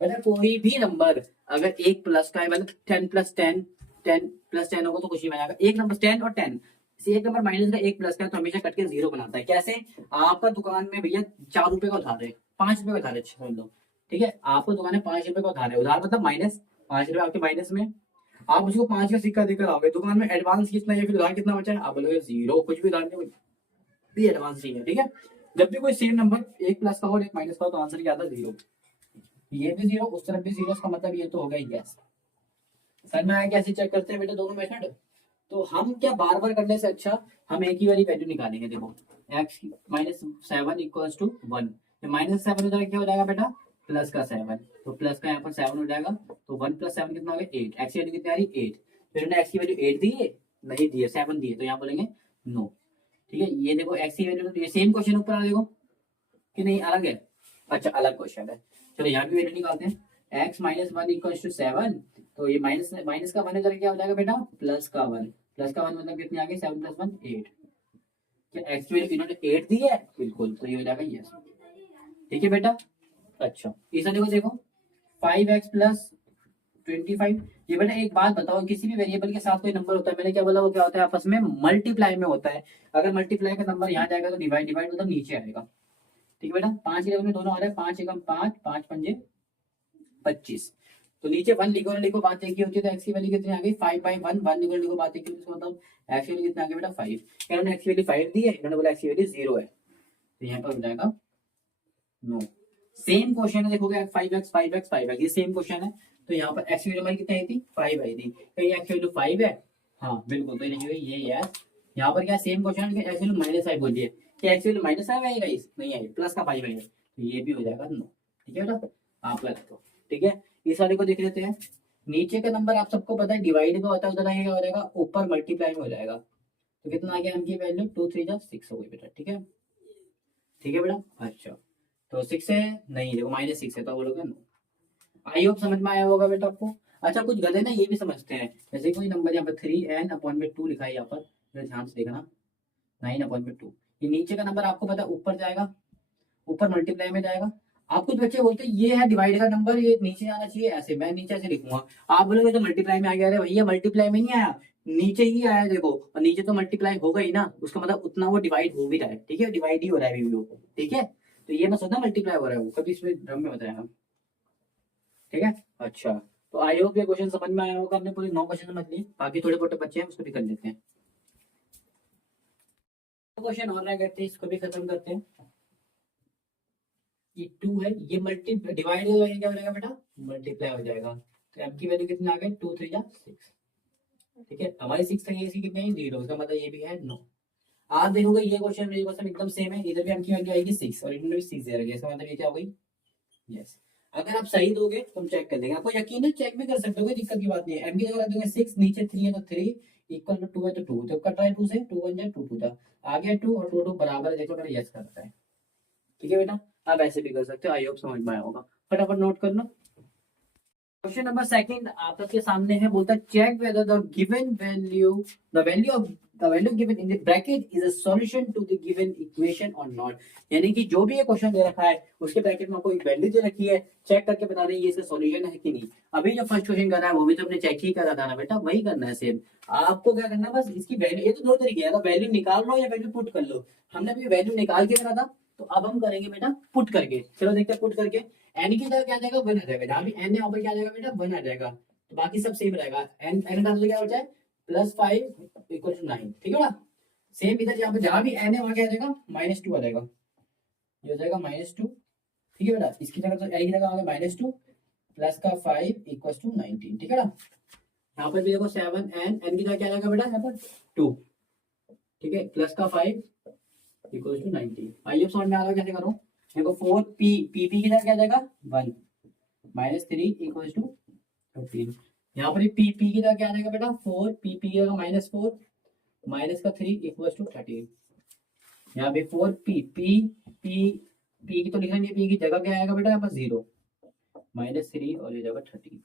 बेटा कोई भी नंबर अगर एक प्लस का है, मतलब 10 + 10 10 + 10 होगा तो कुछ नहीं बनेगा। एक नंबर 10 और 10 से एक नंबर माइनस का एक प्लस का है, तो हमेशा कट के 0 बनाता है। कैसे, आपका दुकान में भैया 4 रुपए का उधार है, 5 रुपए का उधार है, समझ लो। ठीक है, आपको दुकान में 5 रुपए का उधार है, उधार मतलब -5 रुपए आपके माइनस में, आप उसको 5 का सिक्का देकर आओगे, दुकान में एडवांस कितना है, फिर उधार कितना बचा है, आप बोलोगे 0, कुछ भी उधार नहीं, भी एडवांस नहीं है। ठीक है, जब भी कोई सेम नंबर एक प्लस का हो और एक माइनस का हो, तो आंसर क्या आता है, 0। ये भी 0, उस तरफ भी 0, इसका मतलब ये तो हो गया यस। सर में आया, कैसे चेक करते हैं बेटा दोनों मेथड, तो हम क्या बार बार करने से अच्छा हम एक ही वाली वैल्यू निकालेंगे। देखो x -7 = 1, -7 हो जाएगा, क्या हो जाएगा बेटा, प्लस का 7, तो प्लस का यहाँ पर 7 हो जाएगा, तो 1 + 7 कितना हो गया, 8। x की वैल्यू कितनी आ रही, 8। फिर हमने x की वैल्यू 8 दी है, नहीं दी है, 7 दी है, तो यहाँ बोलेंगे नो। ठीक है, ये देखो x की वैल्यू, ये सेम क्वेश्चन ऊपर आ देखो कि नहीं अलग है, अच्छा अलग क्वेश्चन है। चलो यहाँ की वैल्यू निकालते हैं, x -1 = 7, तो ये माइनस माइनस का 1 क्या हो जाएगा बेटा, प्लस का 1, प्लस का 1 मतलब कितनी आ गई, 7 + 1 8। क्या x की वैल्यू इन्होंने 8 दी है, बिल्कुल, तो ये हो जाएगा यस। ठीक है बेटा, अच्छा इसे देखो 5x + 25। ये बेटा एक बात बताओ, किसी भी वेरिएबल के साथ कोई नंबर होता है, मैंने क्या बोला, वो क्या होता है, आपस में मल्टीप्लाई में होता है। अगर मल्टीप्लाई का नंबर यहाँ जाएगा तो डिवाइड डिवाइड मतलब नीचे आएगा। ठीक है बेटा, 5 की जगह में दोनों आ रहे हैं, 5 × 5 5 × 5 = 25, तो नीचे 1 लिखो ना लिखो, बात एक ही होती है। तो x की वैल्यू कितनी आ गई, 5/1, 1 लिखो लिखो, बात एक ही होती है, मतलब x की वैल्यू कितनी आ गई बेटा, 5। इन्होंने x की वैल्यू 5 दी है, इन्होंने बोला x की वैल्यू 0 है, तो यहाँ पर हो जाएगा नो। सेम क्वेश्चन है, देखोगे 5x 5x 5x, ये सेम क्वेश्चन है, तो यहाँ पर x की वैल्यू हमारी कितनी आई थी, 5 आई थी, कहीं x की वैल्यू 5 है, हाँ बिल्कुल, तो ये यस। यहाँ पर क्या सेम क्वेश्चन है, x की वैल्यू -5 बोलिए, क्या x की वैल्यू -5 आएगा, इस नहीं आई, प्लस का 5 आएगा, तो ये भी हो जाएगा नो। ठीक है बेटा, आप लगा दो। ठीक है, इस वाले को देख लेते हैं। नीचे का नंबर आप सबको पता है डिवाइड में होता है, उधर आएगा, हो जाएगा ऊपर मल्टीप्लाई में हो जाएगा, तो कितना आ गया, इनकी वैल्यू 2 3 जा 6 हो गई बेटा। ठीक है, ठीक है बेटा, अच्छा तो 6 है नहीं, देखो -6 है, तो बोलोगे नो। आई होप समझ में आया होगा बेटा आपको। अच्छा कुछ गलत है ना, ये भी समझते हैं, जैसे कोई नंबर यहाँ पर 3n/2 लिखा है, यहाँ पर ध्यान से देखना, 9/2, ये नीचे का नंबर आपको पता है ऊपर जाएगा, ऊपर मल्टीप्लाई में जाएगा। आप कुछ बच्चे बोलते हैं ये है डिवाइड का नंबर, ये नीचे आना चाहिए, ऐसे मैं नीचे ऐसे लिखूंगा, आप बोलोगे तो मल्टीप्लाई में आ गया। अरे भैया मल्टीप्लाई में नहीं आया, नीचे ही आया, देखो, और नीचे तो मल्टीप्लाई होगा ही ना, उसका मतलब उतना वो डिवाइड हो भी रहा है। ठीक है, डिवाइड ही हो रहा है अभी भी। ठीक है, तो ये मत सोचना मल्टीप्लाई हो रहा है, वो कभी इसमें ड्रम में बताया। ठीक है, अच्छा तो आई होप ये क्वेश्चन समझ में आया होगा। हमने पूरे 9 क्वेश्चन समझ लिए, बाकी थोड़े बहुत बच्चे हैं उसको भी कर लेते हैं। क्वेश्चन और रह गए थे, इसको भी खत्म करते हैं। ये 2 है, ये मल्टी डिवाइड हो जाएगा, क्या हो जाएगा बेटा, मल्टीप्लाई हो जाएगा, तो m की वैल्यू कितनी आ गई, 2 3 जा 6। ठीक है, हमारी 6 है, इसकी कितनी है 0, इसका मतलब ये भी है नो। आप देखोगे ये क्वेश्चन मेरे क्वेश्चन एकदम सेम है, इधर भी m की वैल्यू आएगी 6 और इधर भी 6 दे रखी है, इसका मतलब ये क्या हो गई यस। अगर आप सही दोगे तो हम चेक कर देंगे, आपको यकीन है चेक भी कर सकते हो, कोई दिक्कत की बात नहीं है। m की जगह रख दोगे 6, नीचे 3 है तो 3 = 2 है तो 2, जब कट रहा है 2 से 2 1 जा 2 2 जा, आ गया 2 और 2 2 बराबर है, देखो मेरा यस करता है। ठीक है बेटा, आप ऐसे भी कर सकते हो, आई होप समझ में आया होगा। फटाफट नोट कर लो। क्वेश्चन नंबर सेकंड आपके सामने है, बोलता है check whether the given value the value of the value given in the bracket is a solution to the given equation or not। यानी कि जो भी ये क्वेश्चन दे रखा है उसके ब्रैकेट में आपको एक वैल्यू दे रखी है, चेक करके बता रहे हैं ये इसका सॉल्यूशन है कि नहीं। अभी जो फर्स्ट क्वेश्चन कर रहा है वो भी तो हमने चेक ही करा था ना बेटा, वही करना है सेम। आपको क्या करना है बस इसकी वैल्यू, ये तो दो तरीके है, वैल्यू निकाल लो या वैल्यू पुट कर लो। हमने अभी वैल्यू निकाल के करा था, तो अब हम करेंगे बेटा पुट करके। चलो देखते हैं पुट करके। एन की जगह क्या आ जाएगा, 1 आ जाएगा, जहां भी एन है वहां पर क्या आ जाएगा बेटा, 1 आ जाएगा, तो बाकी सब सेम रहेगा। एन एन डाल दो क्या हो जाए +5 = 9, ठीक है ना। सेम इधर यहाँ पे जहां भी एन है वहां क्या आ जाएगा -2 आ जाएगा, ये हो जाएगा -2, ठीक है बेटा। इसकी जगह तो एन की जगह आ गया -2 + 5 = 19, ठीक है ना। यहाँ पर भी देखो 7 एन की जगह क्या आ जाएगा बेटा यहाँ पर 2, ठीक है, +5 = 19। आइए समझ में आ रहा है कैसे करो। देखो 4 पी की जगह क्या आ जाएगा 1 -3 = 13। यहाँ पर पी की जगह क्या आ जाएगा बेटा 4 पी की जगह -4 -3 = 13। यहाँ पे 4 पी की तो लिखा नहीं है, पी की जगह क्या आएगा बेटा यहाँ पर 0 -3 और ये जगह 13,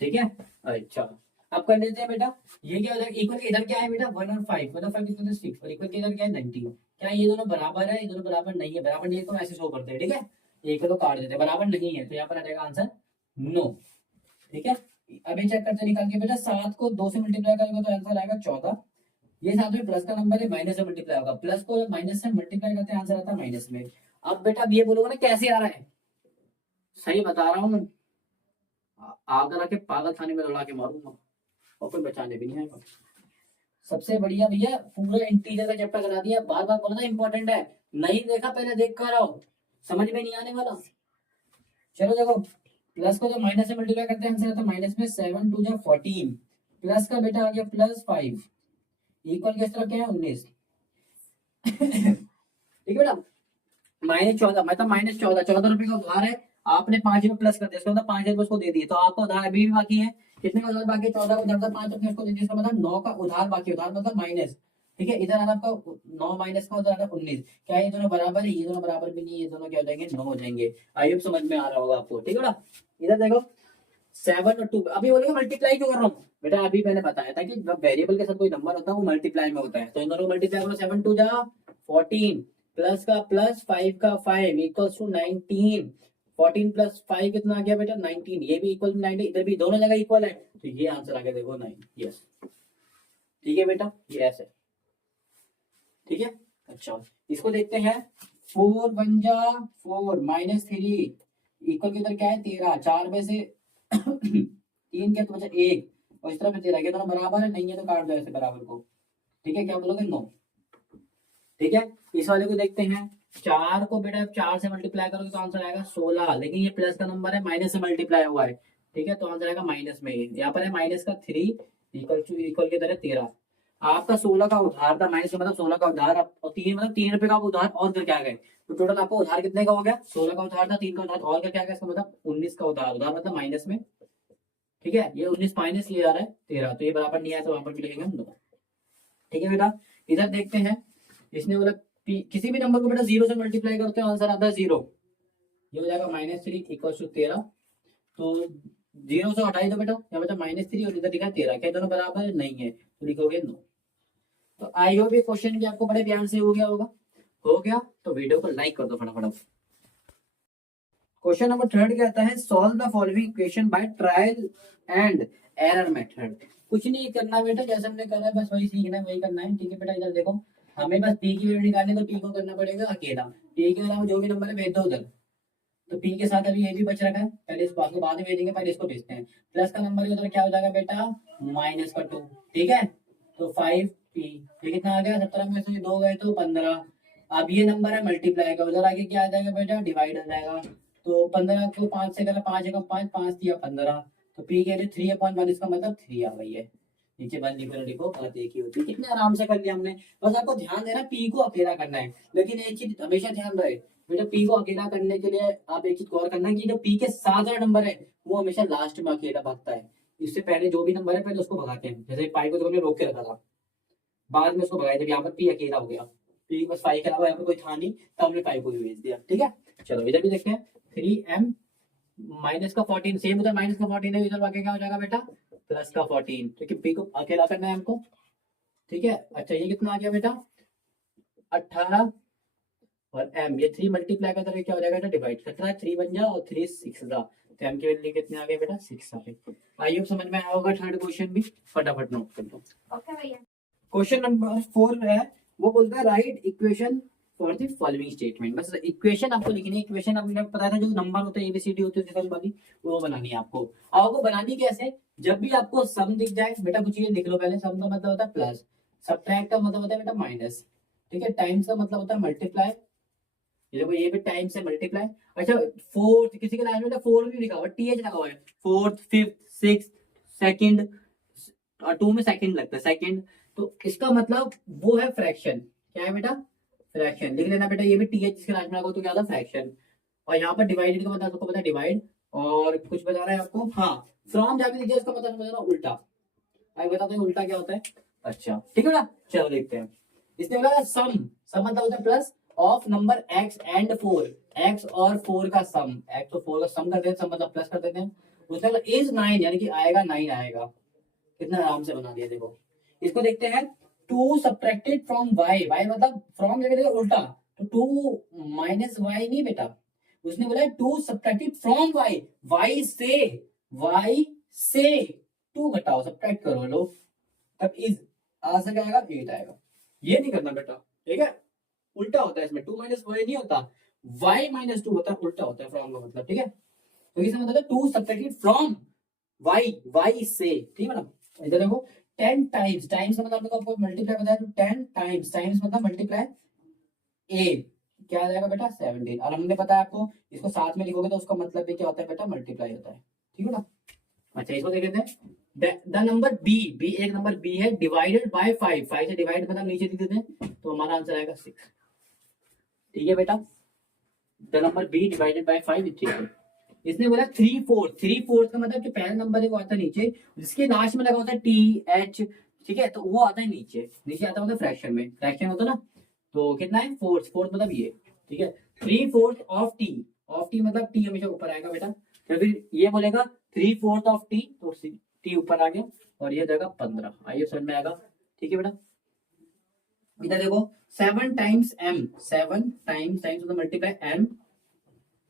ठीक है। अच्छा अब कर लेते हैं बेटा, ये क्या हो जाएगा इक्वल, इधर क्या है बेटा 1 और 5, 1 और 5 कितना 6, और इक्वल के इधर क्या है 19। क्या ये दोनों बराबर है, ये दोनों बराबर नहीं है, बराबर नहीं है तो ऐसे शो करते हैं, ठीक है। एक तो काट देते हैं, बराबर नहीं है तो यहाँ पर आ जाएगा आंसर नो, ठीक है। अभी चेक करते निकाल के बेटा, 7 को 2 से मल्टीप्लाई करेंगे तो आंसर आएगा 14। ये साथ में प्लस का नंबर है, माइनस से मल्टीप्लाई होगा, प्लस को जब माइनस से मल्टीप्लाई करते हैं आंसर आता है माइनस में। अब बेटा अब ये बोलोगे ना कैसे आ रहा है, सही बता रहा हूँ, आकर आके पागल खाने में दौड़ा के मारूंगा और कोई बचाने भी नहीं आएगा। सबसे बढ़िया भैया पूरा इंटीजर का चैप्टर करा दिया, बार बार बोलना इंपॉर्टेंट है, नहीं देखा पहले देख कर आओ, समझ में नहीं आने वाला। चलो देखो, प्लस को जब माइनस से मल्टीप्लाई करते हैं आंसर आता है माइनस में, 7 2 14, प्लस का बेटा आ गया +5 इक्वल किस तरफ क्या है 19, ठीक है बेटा। -14 मतलब -14 रुपए का उधार है, आपने 5 रुपए प्लस कर दिया, इसका मतलब 5 रुपए उसको दे दिए, तो आपका उधार अभी भी बाकी है। कितने का उधार बाकी है, 14 का उधार था, 5 रुपए उसको दे दिए, इसका मतलब 9 का उधार बाकी, उधार मतलब माइनस, ठीक है। इधर आना आपका 9 माइनस का उधार 19, क्या ये दोनों बराबर है, ये दोनों बराबर भी नहीं, ये दोनों क्या हो जाएंगे 9 हो जाएंगे। आई होप समझ में आ रहा होगा आपको, ठीक है बेटा। इधर देखो 7 और 2, अभी बोलेगा मल्टीप्लाई क्यों कर रहा हूँ बेटा, अभी मैंने बताया था कि जब वेरिएबल के साथ कोई नंबर होता है वो मल्टीप्लाई में होता है, तो इन दोनों को मल्टीप्लाई करो, 7 2 14, प्लस का प्लस 5 का 5 = 19, 14 + 5 कितना आ गया बेटा 19, ये भी इक्वल 19, इधर भी दोनों जगह इक्वल है, तो ये आंसर आ गया देखो 9, यस, ठीक है बेटा, ये ऐसे, ठीक है। अच्छा इसको देखते हैं, 4 1 4 -3 इक्वल के इधर क्या है 13, 4 में से 3 क्या तो बचा 1, और इस तरफ 13, क्या दोनों बराबर है, नहीं है तो काट दो ऐसे बराबर को, ठीक है। क्या बोलोगे 9, ठीक है। इस वाले को देखते हैं, 4 को बेटा 4 से मल्टीप्लाई करोगे तो आंसर आएगा 16, लेकिन ये प्लस का नंबर है, माइनस से मल्टीप्लाई हुआ है, ठीक है, तो आंसर आएगा माइनस में, यहाँ पर है -3 इक्वल के तरह 13। आपका 16 का उधार था, माइनस मतलब 16 का उधार, और 3 मतलब 3 रुपए का आप उधार और करके आ गए, तो टोटल आपको उधार कितने का हो गया, 16 का उधार था, 3 का उधार और करके आ गया, इसका मतलब 19 का उधार, उधार मतलब माइनस में, ठीक है। ये 19 माइनस ये आ रहा है 13, तो ये बराबर नहीं आया तो वहां पर भी लिखेंगे हम 2, ठीक है बेटा। इधर देखते हैं, इसने बोला किसी भी नंबर को बेटा 0 से मल्टीप्लाई करते हो आंसर आता है 0, ये हो जाएगा -3 = 13, तो 0 से हटाई दो बेटा, यहाँ बचा -3 और इधर लिखा 13, क्या दोनों बराबर है, नहीं है, तो लिखोगे 9। तो आई होप ये क्वेश्चन भी आपको बड़े ध्यान से हो गया होगा, हो गया तो वीडियो को लाइक कर दो फटाफट। क्वेश्चन नंबर 3 कहता है, solve the following equation by trial and error method. कुछ नहीं करना बेटा, जैसे हमने करा है बस वही सीखना है, वही करना है, ठीक है बेटा। इधर देखो, हमें बस पी की वैल्यू निकालनी, तो पी को करना पड़ेगा अकेला, पी के अलावा जो भी नंबर है भेज दो उधर, तो पी के साथ अभी ये भी बच रखा है, पहले इस बात को बाद में भेजेंगे, पहले इसको भेजते हैं। प्लस का नंबर उधर क्या हो जाएगा बेटा -2, ठीक है, तो 5p, ये कितना आ गया 17 में से 2 गए तो 15। अब ये नंबर है मल्टीप्लाई का, उधर आगे क्या आ जाएगा बेटा डिवाइड आ जाएगा, तो 15 को 5 से करा, 5 1 5 5 3 15, तो पी के लिए 3/1, इसका मतलब 3 आ गई है, नीचे बंद लिखो बात एक ही होती है। कितने आराम से कर लिया हमने, बस आपको ध्यान देना पी को अकेला करना है, लेकिन एक चीज हमेशा ध्यान रहे बेटा, पी को अकेला करने के लिए आप एक चीज गौर करना कि जो पी के साथ वाला नंबर है वो हमेशा लास्ट में अकेला भागता है, इससे पहले जो भी नंबर है पहले उसको भगाते हैं, जैसे पाई को तो हमने रोक के रखा था, बाद में उसको भगाया, जब यहाँ पर पी अकेला हो गया, पी बस 5 के अलावा यहाँ पर कोई था नहीं, तो हमने 5 को भी भेज दिया, ठीक है। चलो इधर भी देखते हैं, 3m -14, सेम उधर -14 है, इधर बाकी क्या हो जाएगा बेटा +14, क्योंकि पी को अकेला करना है हमको, ठीक है। अच्छा ये कितना आ गया बेटा 18 और m, ये 3 मल्टीप्लाई का तरह क्या हो जाएगा बेटा डिवाइड, 17 3 बन जा और 3 6 जा, तो m की वैल्यू कितने आ गए बेटा 6 आ गए। आइए समझ में आया होगा। थर्ड क्वेश्चन भी फटाफट नोट कर लो। ओके भैया। क्वेश्चन नंबर 4 है, वो बोलता है right equation for the following statement. बस इक्वेशन आपको लिखनी है। इक्वेशन आपने पता था जो नंबर होते हैं एबीसीडी होते हैं वाली, वो बनानी है आपको। अब आपको बनानी कैसे, जब भी आपको सम दिख जाए बेटा कुछ ये लिख लो पहले। सम का मतलब होता है प्लस, सब्ट्रैक्ट का मतलब होता है बेटा माइनस, ठीक है। टाइम्स का मतलब होता है मल्टीप्लाई, ये देखो ये भी टाइम से मल्टीप्लाई। अच्छा फोर्थ, किसी के लाइन में फोर भी लिखा हुआ है, टीएच लगा हुआ है, फोर्थ फिफ्थ सिक्स सेकंड, और 2 में सेकंड लगता है सेकंड, तो इसका मतलब वो है फ्रैक्शन। क्या है बेटा फ्रैक्शन, लिख लेना बेटा, ये भी टीएच इसके लास्ट में लगा तो क्या होता है फ्रैक्शन। और यहाँ पर डिवाइडेड का मतलब आपको पता है डिवाइड, और कुछ बता रहा है आपको, हाँ फ्रॉम जहाँ पे लिखा है इसका मतलब समझना उल्टा। आगे बताते हैं उल्टा क्या होता है। अच्छा ठीक है ना, चलो देखते हैं। इसने बोला सम, सम मतलब होता है plus of number x and 4, x और 4 का सम, x और 4 का सम करते हैं, सम मतलब प्लस कर देते हैं। उसने बोला इज 9, यानी कि आएगा 9 आएगा। कितना आराम से बना दिया देखो। इसको देखते हैं, two subtracted from y, y मतलब फ्रॉम जगह उल्टा, तो टू माइनस वाई नहीं बेटा, उसने बोला two subtracted from y, y से टू घटाओ सब्ट्रैक्ट करो लो, तब इज आ सके आएगा 8 आएगा। ये नहीं करना बेटा, ठीक है, उल्टा होता है इसमें, टू माइनस वाई नहीं होता, वाई माइनस टू होता है, उल्टा होता है फ्रॉम का मतलब, ठीक है। तो इसका मतलब two subtracted from y, y से, ठीक है ना। इधर देखो 10 टाइम्स, टाइम्स का मतलब आपको मल्टीप्लाई बताया, तो 10 टाइम्स, टाइम्स मतलब मल्टीप्लाई ए, क्या आ जाएगा बेटा 17। और हमने पता है आपको, इसको साथ में लिखोगे तो उसका मतलब भी क्या होता है बेटा मल्टीप्लाई होता है, ठीक है ना। अच्छा इसको देख लेते हैं, द नंबर बी, बी एक नंबर बी है डिवाइडेड बाय 5, 5 से डिवाइड मतलब नीचे लिख देते हैं, तो हमारा आंसर आएगा 6, ठीक है बेटा। The number b divided by 5 ठीक है। इसने बोला 3/4, 3/4 का मतलब जो पहला नंबर है वो आता है नीचे, जिसके लास्ट में लगा होता है टी एच, ठीक है, तो वो आता है नीचे, नीचे आता होता है फ्रैक्शन में, फ्रैक्शन होता है ना, तो कितना है फोर्थ, फोर्थ मतलब ये, ठीक है। 3/4 ऑफ टी, ऑफ टी मतलब टी हमेशा ऊपर आएगा बेटा, तो फिर ये बोलेगा 3/4 ऑफ टी, तो टी ऊपर आ गया, और ये जाएगा 15। आइए समझ में आएगा, ठीक है बेटा। इधर देखो 7 टाइम्स m, 7 टाइम्स, टाइम्स मतलब मल्टीप्लाई m,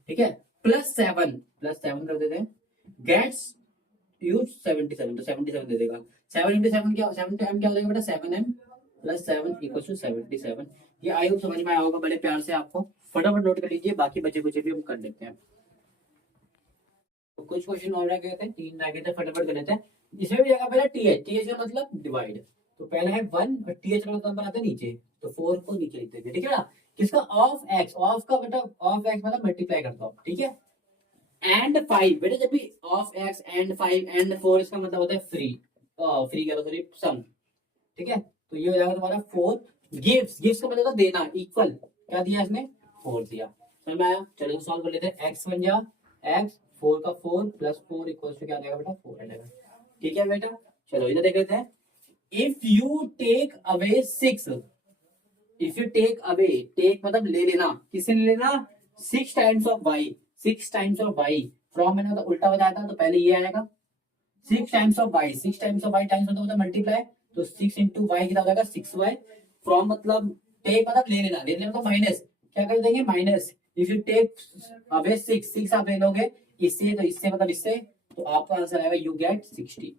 ठीक है, प्लस 7, प्लस 7 कर देते हैं, गेट्स यू 77, तो 77 दे देगा। 7 इंटू 7 क्या, 7 इंटू m क्या हो जाएगा बेटा 7m प्लस 7 इक्वल टू 77। ये आई होप समझ में आया होगा बड़े प्यार से आपको। फटाफट नोट कर लीजिए, बाकी बचे कुछ भी हम कर लेते हैं। तो कुछ क्वेश्चन और रह गए थे, 3 रह गए थे, फटाफट कर लेते हैं। इसमें भी जगह पहले टीएच, टीएच का मतलब डिवाइड, तो पहला है 1 और टीएच का मतलब बनाते हैं नीचे, तो 4 को नीचे लिखते थे, ठीक है ना। किसका ऑफ एक्स, ऑफ का बेटा ऑफ एक्स मतलब मल्टीप्लाई करता हूं, ठीक है। एंड 5 बेटा, जब भी ऑफ एक्स एंड 5 एंड 4 इसका मतलब होता है फ्री, फ्री करो सॉरी सम, ठीक है। तो ये हो जाएगा तुम्हारा 4 गिव्स, गिव्स का मतलब होता है देना, इक्वल क्या दिया इसने 4 दिया, समझ में आया। चलो सॉल्व कर लेते हैं, एक्स बन जा एक्स 4 का 4 प्लस 4 इक्वल टू क्या आ जाएगा बेटा 4 आ जाएगा, ठीक है बेटा। चलो इधर देख लेते हैं, if you take away 6, if you take away, take मतलब ले लेना, किससे ले लेना 6 times of y, 6 times of y, from मैंने तो उल्टा बताया था, तो पहले ये आएगा 6 times of y, 6 times of y, times मतलब मल्टीप्लाई, तो 6 इंटू वाई कितना हो जाएगा 6y, फ्रॉम मतलब टेक मतलब ले लेना, ले लेना तो माइनस, क्या कर देंगे minus, if you take away 6, 6 आप ले लोगे इससे, तो इससे मतलब इससे, तो आपका आंसर आएगा यू गेट 60।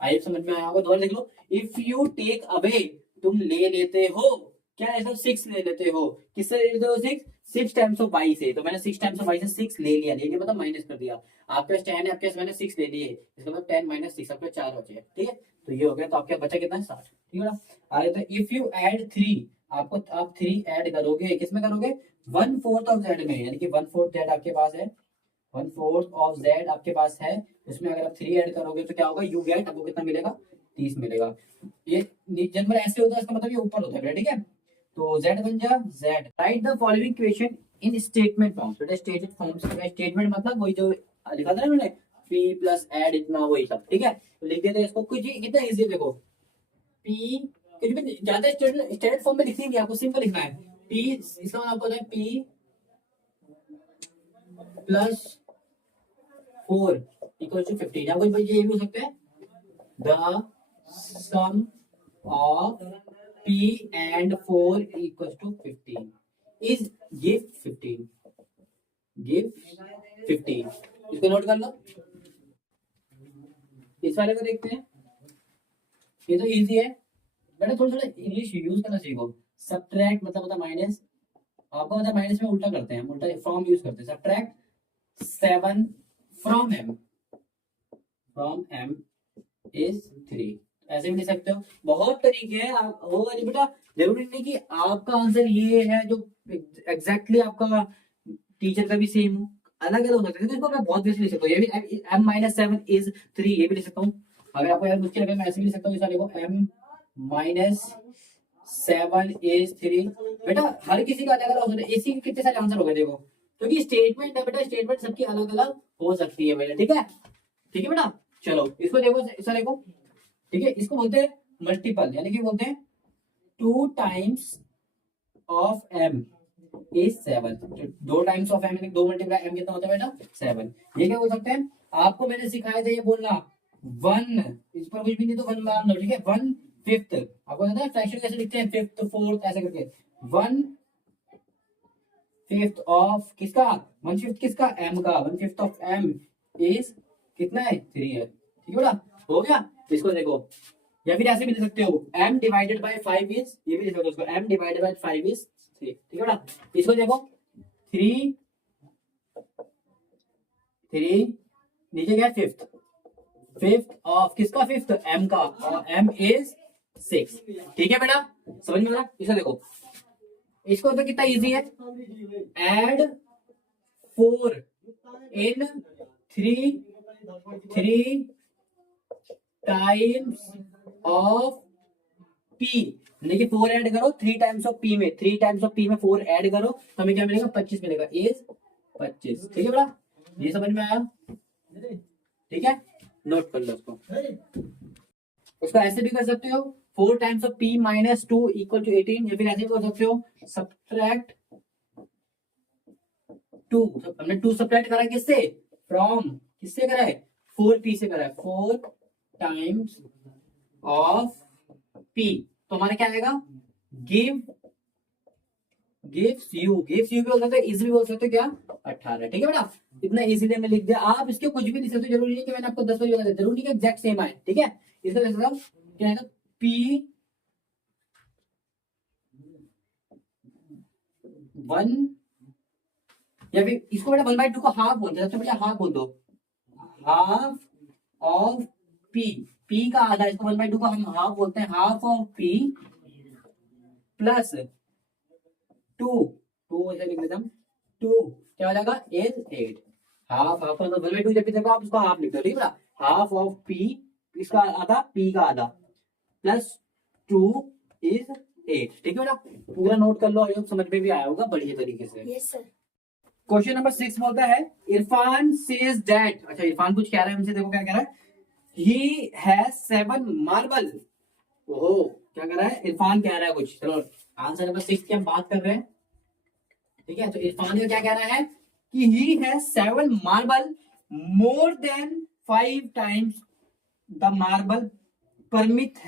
आई समझ में आया होगा, दोबारा देख लो, इफ यू टेक अवे तुम ले लेते हो, क्या ऐसा 6 ले लेते हो, किससे ले लेते हो 6, 6 टाइम्स ऑफ वाई से, तो मैंने 6 टाइम्स ऑफ वाई से 6 ले लिया, ले लिया मतलब माइनस कर दिया, आपके पास 10 है, आपके पास मैंने 6 ले लिए, इसका मतलब 10 माइनस 6, आपके 4 बचे, ठीक है। तो ये हो गया, तो आपके बचा कितना है 60, ठीक है ना। आगे तो इफ यू ऐड 3, आपको आप 3 ऐड करोगे, किसमें करोगे 1/4 ऑफ जेड में, यानी कि 1/4 जेड आपके पास है, 1/4 ऑफ जेड आपके पास है, उसमें अगर आप 3 ऐड करोगे तो क्या होगा यू गेट, आपको कितना मिलेगा 30 मिलेगा। ये जनरल ऐसे होता है, इसका मतलब ये ऊपर होता है, ठीक है। तो z बन जा z, right the following equation in statement form, तो स्टेटमेंट फॉर्म, स्टेटमेंट मतलब वही जो लिखा था ना मैंने p प्लस ऐड इतना वही सब, ठीक है। तो लिख देते हैं इसको, कुछ कितना इजी है देखो, p कुछ भी ज्यादा स्टैंडर्ड फॉर्म में लिखनी नहीं, आपको सिंपल लिखना है p, इसका मतलब आपको होता है p प्लस 4 इक्वल टू 15, या कुछ ये भी हो सकता है the sum of p and 4 equal to 15 is give 15, give 15। इसको नोट कर लो। इस वाले को देखते हैं, ये तो इजी है, बेटा थोड़ा थोड़ा इंग्लिश यूज करना सीखो। सब्ट्रैक्ट मतलब होता माइनस, आपको मतलब माइनस में उल्टा करते हैं, उल्टा फ्रॉम यूज करते हैं। Subtract 7 from m, from m is 3, ऐसे भी लिख सकते हो। बहुत तरीके हैं, आप होगा नहीं बेटा, जरूरी नहीं कि आपका आंसर ये है जो एग्जैक्टली आपका टीचर का भी सेम हो, अलग अलग हो सकता है। इसको मैं बहुत बेसिक लिख सकता हूँ, ये भी m माइनस 7 इज 3, ये भी लिख सकता हूँ। अगर आपको यार मुश्किल लगे मैं ऐसे भी लिख सकता हूँ, इस वाले को m माइनस 7 इज 3। बेटा हर किसी का अलग अलग हो सकता है, इसी के कितने सारे आंसर हो गए देखो, क्योंकि स्टेटमेंट है बेटा, स्टेटमेंट सबकी अलग अलग हो सकती है बेटा, ठीक है, ठीक है बेटा। चलो इसको देखो, इस वाले को, ठीक है, इसको बोलते हैं मल्टीपल, यानी कि बोलते हैं 2 times of m is 7। 2 times of m यानी 2 मल्टीप्लाई m कितना होता है बेटा 7। ये क्या बोल सकते हैं, आपको मैंने सिखाया था ये बोलना 1, इस पर कुछ भी नहीं तो 1 मान लो, ठीक है। 1/5 आपको पता है फ्रैक्शन कैसे लिखते हैं, 5th 4th ऐसे करके। 1/5 ऑफ किसका, 1/5 किसका, m का, 1/5 ऑफ m इज कितना है 3 है, ठीक है बेटा, हो गया। इसको देखो, या फिर ऐसे भी लिख सकते हो m डिवाइडेड बाय 5 इज, ये भी लिख सकते हो उसको, m डिवाइडेड बाय 5 इज 3, ठीक है बेटा। इसको देखो 3 नीचे क्या है 5th, 5th ऑफ किसका, 5th m का, और m इज 6, ठीक है बेटा, समझ में आ रहा। इसको देखो, इसको तो कितना इजी है, add 4 in 3 times of p, देखिए 4 ऐड करो 3 टाइम्स ऑफ पी में, 3 टाइम्स ऑफ पी में 4 ऐड करो तो हमें क्या मिलेगा, 25 मिलेगा, इज 25, ठीक है बेटा, ये समझ में आया, ठीक है, नोट कर लो उसको। उसको ऐसे भी कर सकते हो 4 times of p minus 2 equal to 18, या फिर ऐसे भी कर सकते हो सब्ट्रैक्ट 2, हमने 2 सब्ट्रैक्ट करा किससे, फ्रॉम, किससे करा है, 4p से करा है, 4 टाइम्स ऑफ p, तो हमारा क्या आएगा, give, gives you, gives you भी बोल सकते हो, इजीली बोल सकते हो क्या 18, ठीक है बेटा, इतना इजीली हमने लिख दिया। आप इसके कुछ भी लिख सकते हो, जरूरी नहीं कि मैंने आपको 10 बार बता दिया, जरूरी नहीं कि एग्जैक्ट सेम आए, ठीक है। इसका लिख सकता हूं क्या है, p 1, या फिर इसको बेटा 1/2 को हाफ बोलते हैं, सबसे पहले हाफ बोल दो, हाफ ऑफ p का आधा, इसको 1/2 को हम हाफ बोलते हैं, हाफ ऑफ p प्लस 2 ऐसे लिख देता हूं, 2 क्या हो जाएगा इज 8, हाफ हाफ मतलब 1/2 जब भी देखो आप उसको हाफ लिख दो, ठीक है ना, हाफ ऑफ p, इसका आधा p का आधा प्लस 2 इज 8, ठीक है बेटा, पूरा नोट कर लो, आई होप समझ में भी आया होगा बढ़िया तरीके से। Yes sir. क्वेश्चन नंबर 6 बोलता है इरफान सेज दैट, अच्छा इरफान कुछ कह रहा है हमसे, देखो क्या कह रहा है, ही हैज 7 मार्बल, ओहो क्या कह रहा है, इरफान कह रहा है कुछ, चलो आंसर नंबर 6 की हम बात कर रहे हैं, ठीक है। तो इरफान का क्या कह रहा है कि he has 7 marble more than 5 times the marble Paramit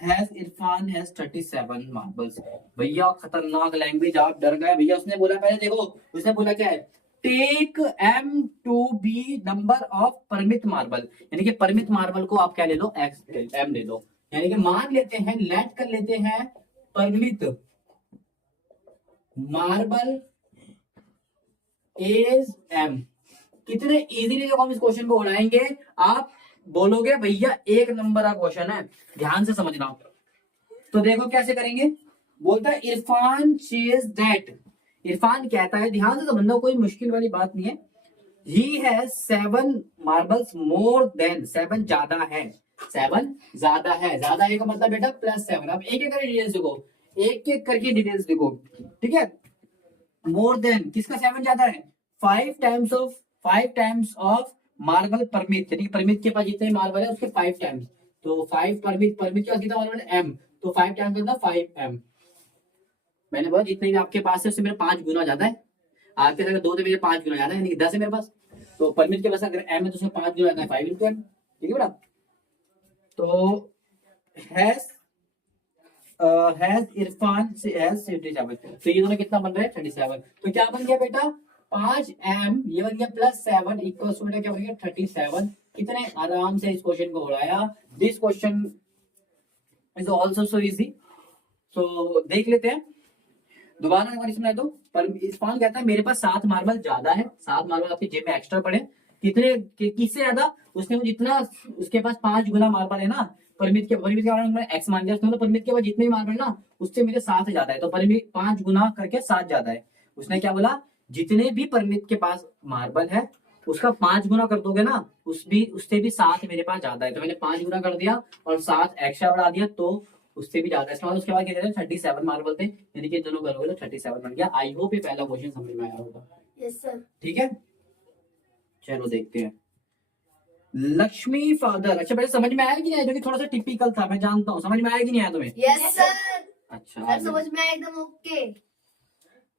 has Irfan has 37 marbles. भैया खतरनाक लैंग्वेज, आप डर गए भैया, उसने बोला पहले देखो, उसने बोला क्या है, take m to be number of Paramit marble, यानी कि परमित मार्बल को आप क्या ले लो, x m ले लो, यानी कि मान लेते हैं, लेट कर लेते हैं परमित मार्बल इज m। कितने इजीली जब हम इस क्वेश्चन को उड़ाएंगे, आप बोलोगे भैया 1 नंबर का क्वेश्चन है, ध्यान से समझना। तो देखो कैसे करेंगे, बोलता है इरफान सेज दैट, इरफान कहता है, ध्यान से समझना, कोई मुश्किल वाली बात नहीं है, ही हैज 7 मार्बल्स मोर देन, 7 ज्यादा है, 7 ज्यादा है, ज्यादा है का मतलब बेटा +7। अब एक एक करके डिटेल्स देखो, एक एक करके डिटेल्स देखो, ठीक है। मोर देन किसका 7 ज्यादा है, 5 टाइम्स ऑफ मार्बल परमित, यानी परमित के पास जितने मार्बल है उसके 5 टाइम्स, तो 5 परमित के पास कितना मार्बल है m, तो 5 टाइम्स मतलब 5m। मैंने बोला जितने भी आपके पास है उससे मेरा 5 गुना ज्यादा है, आपके अगर 2 तो मेरे 5 गुना ज्यादा है, यानी कि 10 है मेरे पास, तो परमित के पास अगर m है तो उसमें 5 गुना ज्यादा है, 5 × m, ठीक है बेटा। तो हैज इरफान से हैज 37, तो ये दोनों कितना बन रहा है 37। तो क्या बन गया बेटा 5m ये बन गया प्लस 7 इक्वल टू क्या बन गया 37। कितने आराम से इस क्वेश्चन को उड़ाया। This question is also so easy. तो देख लेते हैं दोबारा एक बार इसमें तो। पर इरफान कहता है मेरे पास 7 मार्बल ज्यादा है, 7 मार्बल आपकी जेब में एक्स्ट्रा पड़े। कितने किससे ज्यादा, उसने वो जितना उसके पास 5 गुना मार्बल है ना, परिमित के बारे में एक्स मान लिया उसने, तो परिमित के बाद जितने भी मार्बल है ना उससे मेरे 7 ज्यादा है, तो परिमित 5 गुना करके 7 ज्यादा है। उसने क्या बोला, जितने भी परिमित के पास मार्बल है उसका 5 गुना कर दोगे ना, उससे भी 7 मेरे पास ज्यादा है, तो मैंने 5 गुना कर दिया और 7 एक्स्ट्रा बढ़ा दिया, तो उससे भी ज्यादा। उसके बाद क्या 37 मार्बल थे, यानी कि दोनों करोगे तो 37 बन गया। आई होप ये पहला क्वेश्चन समझ में आया होगा। Yes sir. ठीक है, चलो देखते हैं। लक्ष्मी फादर, अच्छा पहले समझ में आया कि नहीं आया, जो कि थोड़ा सा टिपिकल था, मैं जानता हूँ। समझ में आया कि नहीं आया तुम्हें? Yes sir. अच्छा सर समझ में आया एकदम ओके।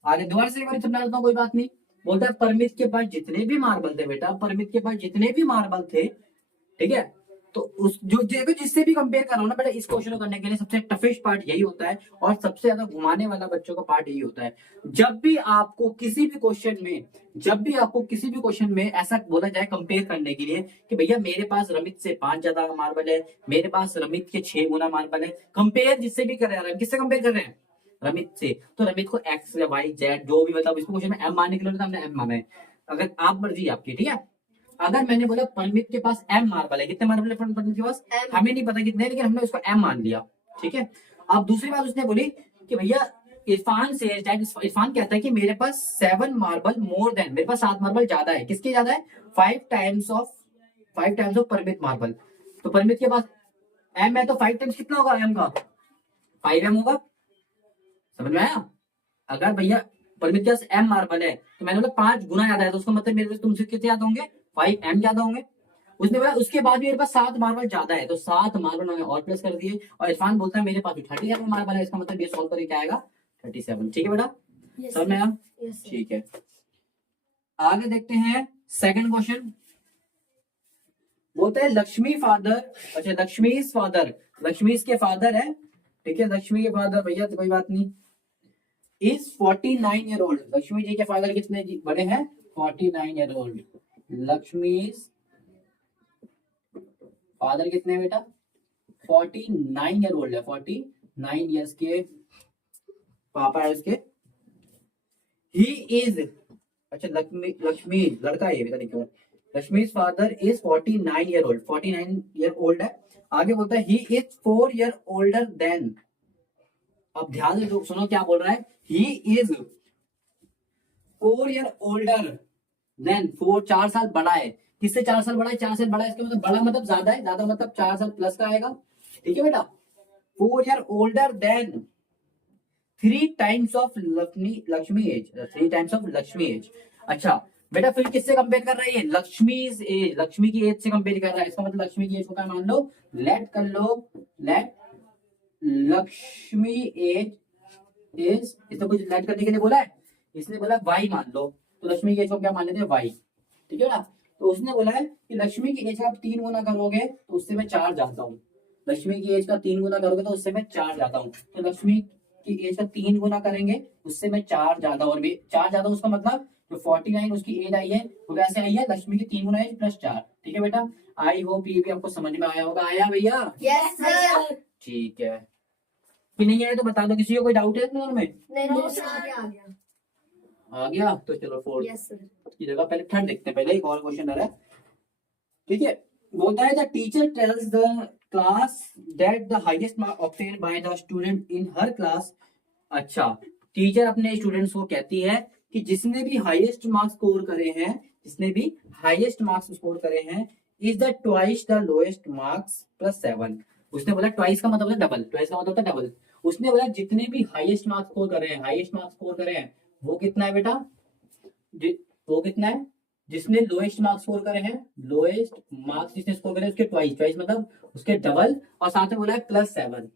आगे दोबारा से एक बार समझा देता हूँ, कोई बात नहीं। बोलता है परमित के पास जितने भी मार्बल थे बेटा, परमित के पास जितने भी मार्बल थे, ठीक है, तो उस जो देखो जिससे भी कंपेयर कर रहा हूं ना बेटा, इस क्वेश्चन को करने के लिए सबसे टफेस्ट पार्ट यही होता है और सबसे ज्यादा घुमाने वाला बच्चों का पार्ट यही होता है। जब भी आपको किसी भी क्वेश्चन में ऐसा बोला जाए कंपेयर करने के लिए कि भैया मेरे पास रमित से 5 ज्यादा मार्बल है, मेरे पास रमित के 6 गुना मार्बल है, कंपेयर जिससे भी कर रहे हैं, किससे कंपेयर कर रहे हैं, रमित से, तो रमित को एक्स या वाई जेड जो भी मतलब इसको क्वेश्चन में एम मानने के लिए हमने एम माना है। अगर आप मर्जी आपकी, ठीक है। अगर मैंने बोला परमित के पास एम मार्बल है, कितने मार्बल है परमित के पास, हमें नहीं पता कितने, लेकिन हमने उसको एम मान लिया, ठीक है। अब दूसरी बात उसने बोली कि भैया इरफान से, इरफान कहता है कि मेरे पास 7 मार्बल मोर देन, मेरे पास 7 मार्बल ज्यादा है, किसके ज्यादा है, 5 टाइम्स ऑफ परमित मार्बल। तो परमित के पास एम है, तो 5 टाइम्स कितना होगा एम का, 5m होगा। समझ में आया? अगर भैया परमित के पास एम मार्बल है, तो मैंने बोला 5 गुना ज्यादा है, तो उसका मतलब मेरे पास तुमसे कितने ज्यादा होंगे, 5m ज्यादा होंगे। उसने बोला उसके बाद भी मेरे पास 7 मार्बल ज्यादा है, तो 7 मार्बल मैंने और प्लस कर दिए, और इरफान बोलता है मेरे पास 37 मार्बल है, इसका मतलब ये सॉल्व करके क्या आएगा 37। ठीक है बेटा, समझ में आया? ठीक है, आगे देखते हैं सेकंड क्वेश्चन। बोलते हैं लक्ष्मी फादर, अच्छा लक्ष्मी के फादर है, ठीक है, लक्ष्मी के फादर भैया तो कोई बात नहीं, is 49 year old. Lakshmi ji के फादर कितने बड़े हैं, 49 ईयर ओल्ड। लक्ष्मी फादर कितने हैं बेटा, 49 ईयर ओल्ड है, 49 ईयर्स के पापा है उसके। ही इज, अच्छा लक्ष्मी लड़का है बेटा, देखो Lakshmi father is 49 year old, 49 year old है। आगे बोलता है he is 4 year older then. अब ध्यान से सुनो क्या बोल रहा है, he is 4 year older then, 4 साल बड़ा है, किससे 4 साल बड़ा है, 4 साल बड़ा है, इसका मतलब बड़ा मतलब ज्यादा है, ज्यादा मतलब 4 साल प्लस का आएगा, ठीक है बेटा। 4 year older than 3 times of Lakshmi age, 3 times of Lakshmi age. अच्छा बेटा फिर किससे कंपेयर कर रहा है, लक्ष्मी एज, लक्ष्मी की एज से कंपेयर कर रहा है, इसका मतलब लक्ष्मी की एज को क्या मान लो, लेट कर लो, लेट लक्ष्मी एज इज, इसने कुछ लेट करने के लिए बोला है, इसने बोला वाई मान लो, तो लक्ष्मी की एज को क्या मान लेते हैं वाई, ठीक है ना। तो उसने बोला है कि लक्ष्मी की एज का आप 3 गुना करोगे तो उससे मैं 4 जाता हूँ, लक्ष्मी की एज का 3 गुना करोगे तो उससे मैं 4 जाता हूँ, तो लक्ष्मी की एज का 3 गुना करेंगे उससे मैं 4 ज्यादा, और भी 4 ज्यादा, उसका मतलब जो 49 उसकी एज आई है वो कैसे आई है, लक्ष्मी की 3 गुना एज प्लस 4। ठीक है बेटा, आई होप ये भी आपको समझ में आया होगा। आया भैया? Yes sir. ठीक है, कि नहीं आया तो बता दो, किसी को कोई डाउट है इस में? नहीं सर, आ गया। आ गया तो चलो फोर्थ यस सर की जगह पहले थर्ड देखते हैं, पहले एक और क्वेश्चन है, ठीक है। बोलता है the teacher tells the class that the highest mark obtained by the student in her class. अच्छा, टीचर अपने स्टूडेंट्स को कहती है कि जिसने भी हाईएस्ट मार्क्स स्कोर करे हैं, जिसने भी हाईएस्ट मार्क्स स्कोर करे हैं, is the twice the lowest marks plus 7। उसने बोला ट्वाइस का मतलब डबल, ट्वाइस का मतलब डबल। उसने बोला जितने भी हाईएस्ट मार्क्स स्कोर करे हैं, हाईएस्ट मार्क्स स्कोर करे हैं, वो कितना है बेटा, वो कितना है, जिसने लोएस्ट मार्क्स स्कोर करे हैं, लोएस्ट मार्क्स जिसने स्कोर करे उसके ट्वाइस, ट्वाइस मतलब उसके डबल, और साथ में बोला है प्लस 7,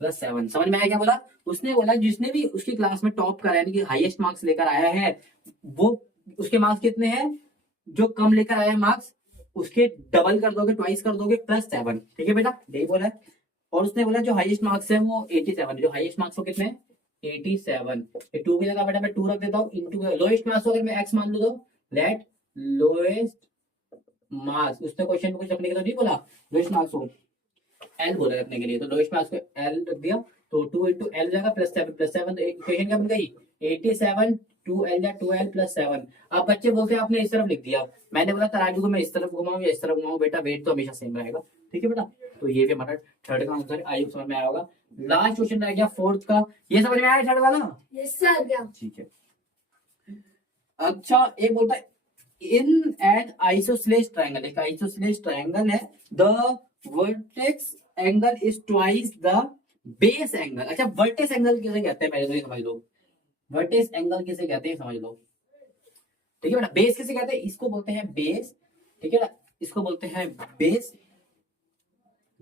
प्लस 7। समझ में आया क्या बोला? उसने बोला जिसने भी उसकी क्लास में टॉप करा यानी कि हाईएस्ट मार्क्स लेकर आया है, वो उसके मार्क्स कितने हैं, जो कम लेकर आया है मार्क्स उसके डबल कर दोगे, ट्वाइस कर दोगे, +7। ठीक है बेटा, यही बोला है। और उसने बोला जो हाईएस्ट मार्क्स है वो 87, जो हाईएस्ट मार्क्स हो कितने 87। ये 2 की जगह बेटा मैं 2 रख देता हूँ, इनटू लोएस्ट मार्क्स अगर मैं x मान लूँ तो लेट लोएस्ट मार्क्स, उसने क्वेश्चन में कुछ रखने के तो नहीं बोला लोएस्ट मार्क्स हो, एल बोला रखने के लिए, तो लोएस्ट मार्क्स को एल रख दिया, तो 2 इंटू एल जाएगा +7 तो इक्वेशन क्या बन गई 87, 2l या 2l +7। अब बच्चे बोलते हैं आपने इस तरफ लिख दिया, मैंने बोला तराजू को मैं इस तरफ घुमाऊं या इस तरफ घुमाऊं, बेटा वेट तो हमेशा सेम रहेगा। ठीक है बेटा, तो ये भी हमारा थर्ड का आंसर आई होप समझ में आया होगा। लास्ट क्वेश्चन रह गया फोर्थ का, ये समझ में आया थर्ड वाला? Yes sir. ठीक है। अच्छा एक बोलता है इन एन आइसोसेलेस ट्रायंगल, एक आइसोसेलेस ट्रायंगल है, the vertex angle is twice the base angle. अच्छा वर्टेक्स एंगल किसे कहते हैं पहले तो ये समझ लो, वर्टेक्स एंगल किसे कहते हैं समझ लो। ठीक है बेटा, बेस किसे कहते हैं, इसको बोलते हैं बेस। ठीक है, इसको बोलते हैं बेस।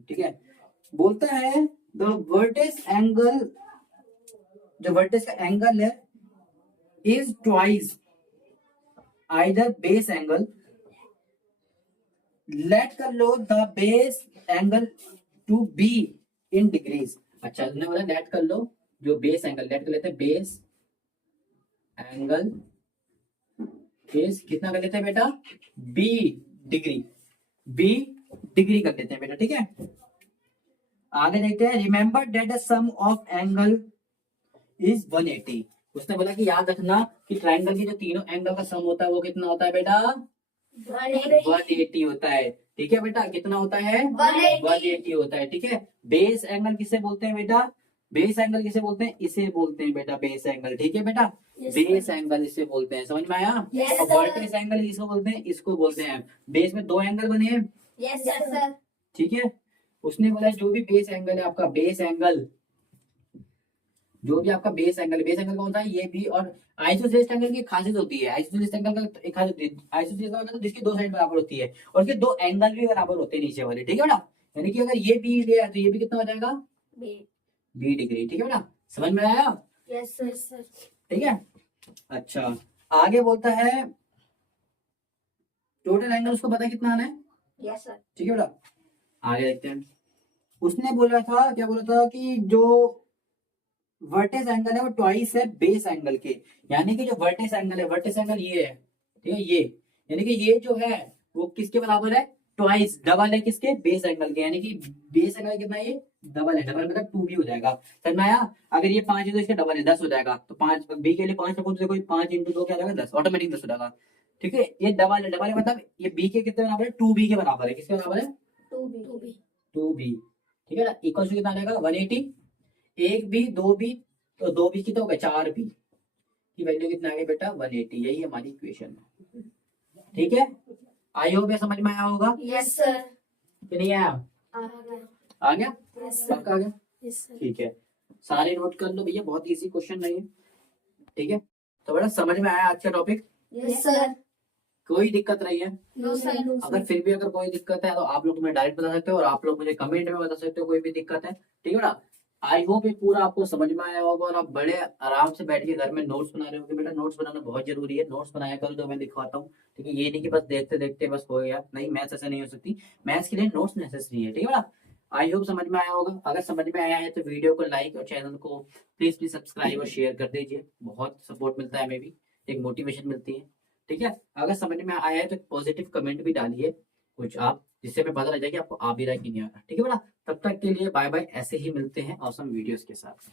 ठीक है, बोलता है द वर्टेक्स एंगल, जो वर्टेक्स का एंगल है is twice either base angle, let कर लो the base angle to be in degrees. अच्छा तुमने बोला लेट कर लो जो बेस एंगल, लेट कर लेते हैं बेस एंगल इज कितना कर लेते हैं बेटा बी डिग्री, बी डिग्री कर लेते हैं बेटा। ठीक है, आगे देखते हैं remember that the sum of angle is 180। उसने बोला कि याद रखना कि ट्रायंगल के जो तीनों एंगल का सम होता है वो कितना होता है बेटा 180 होता है। ठीक है बेटा, कितना होता है 180 होता है। ठीक है, बेस एंगल किसे बोलते हैं बेटा, बेस एंगल किसे बोलते हैं, इसे बोलते हैं बेटा बेस एंगल। ठीक है बेटा, बेस एंगल इसे बोलते हैं, समझ में आया? Yes, और sir. वर्टेक्स एंगल इसको बोलते हैं, इसको बोलते हैं। बेस में 2 एंगल बने हैं। Yes sir. ठीक है, उसने बोला जो भी बेस एंगल है आपका, बेस एंगल जो भी आपका बेस एंगल, बेस एंगल कौन सा है ये भी। और आइसोसेलेस एंगल की खासियत होती है, आइसोसेलेस एंगल का एक खासियत होती है, आइसोसेलेस का मतलब जिसकी 2 साइड बराबर होती है और उसके 2 एंगल भी बराबर होते हैं नीचे वाले। ठीक है बेटा, यानी कि अगर ये बी लिया तो ये भी कितना हो जाएगा बी डिग्री। ठीक है बेटा, समझ में आया? Yes sir. ठीक है, अच्छा आगे बोलता है टोटल एंगल उसको पता है कितना आना है। Yes sir. ठीक है बेटा, आगे देखते हैं। उसने बोला था, क्या बोला था कि जो वर्टेक्स एंगल है वो ट्वाइस है बेस एंगल के, यानी कि जो वर्टेक्स एंगल है, वर्टेक्स एंगल ये है। ठीक है, ये यानी कि ये जो है वो किसके बराबर है ट्वाइस, डबल है किसके बेस एंगल के, यानी कि बेस एंगल कितना है ये डबल है, डबल मतलब 2b हो जाएगा। समझ में आया? अगर ये 5 है तो इसका डबल है 10 हो जाएगा, तो 5 बी के लिए 5 रखो तो देखो 5 इंटू 2 क्या हो जाएगा 10, ऑटोमेटिक 10 हो जाएगा। ठीक है, ये डबल है, डबल है मतलब ये बी के कितने बराबर है 2b के बराबर है, किसके बराबर है 2b। ठीक है ना, इक्वल टू कितना आ जाएगा 180, एक बी 2b, तो 2b की तो हो गया 4b की वैल्यू कितना आ गया बेटा 180, यही हमारी इक्वेशन है। ठीक है, आई होप ये समझ में आया होगा यस सर। कि नहीं आया? आ गया? यस पक्का आ गया? सर। ठीक है, सारे नोट कर लो भैया, बहुत इजी क्वेश्चन नहीं है। ठीक है, तो बेटा समझ में आया आज का टॉपिक? Yes sir. कोई दिक्कत नहीं है? No sir. अगर फिर भी अगर कोई दिक्कत है तो आप लोग मुझे डायरेक्ट बता सकते हो और आप लोग मुझे कमेंट में बता सकते हो कोई भी दिक्कत है। ठीक है ना, आई होप ये पूरा आपको समझ में आया होगा और आप बड़े आराम से बैठ के घर में नोट्स बना रहे होगे। बेटा नोट्स बनाना बहुत जरूरी है, नोट्स बनाया करो जो मैं दिखवाता हूँ। ठीक है, ये नहीं कि बस देखते देखते बस हो गया, नहीं मैथ्स ऐसा नहीं हो सकती, मैथ्स के लिए नोट्स नेसेसरी है। ठीक है बेटा, आई होप समझ में आया होगा। अगर समझ में आया है तो वीडियो को लाइक और चैनल को प्लीज सब्सक्राइब और शेयर कर दीजिए, बहुत सपोर्ट मिलता है, हमें भी एक मोटिवेशन मिलती है। ठीक है, अगर समझ में आया है तो पॉजिटिव कमेंट भी डालिए कुछ आप, जिससे हमें पता लग जाए कि आपको आ भी रहा है कि नहीं आ रहा। ठीक है बेटा, तब तक के लिए बाय बाय, ऐसे ही मिलते हैं ऑसम वीडियोस के साथ।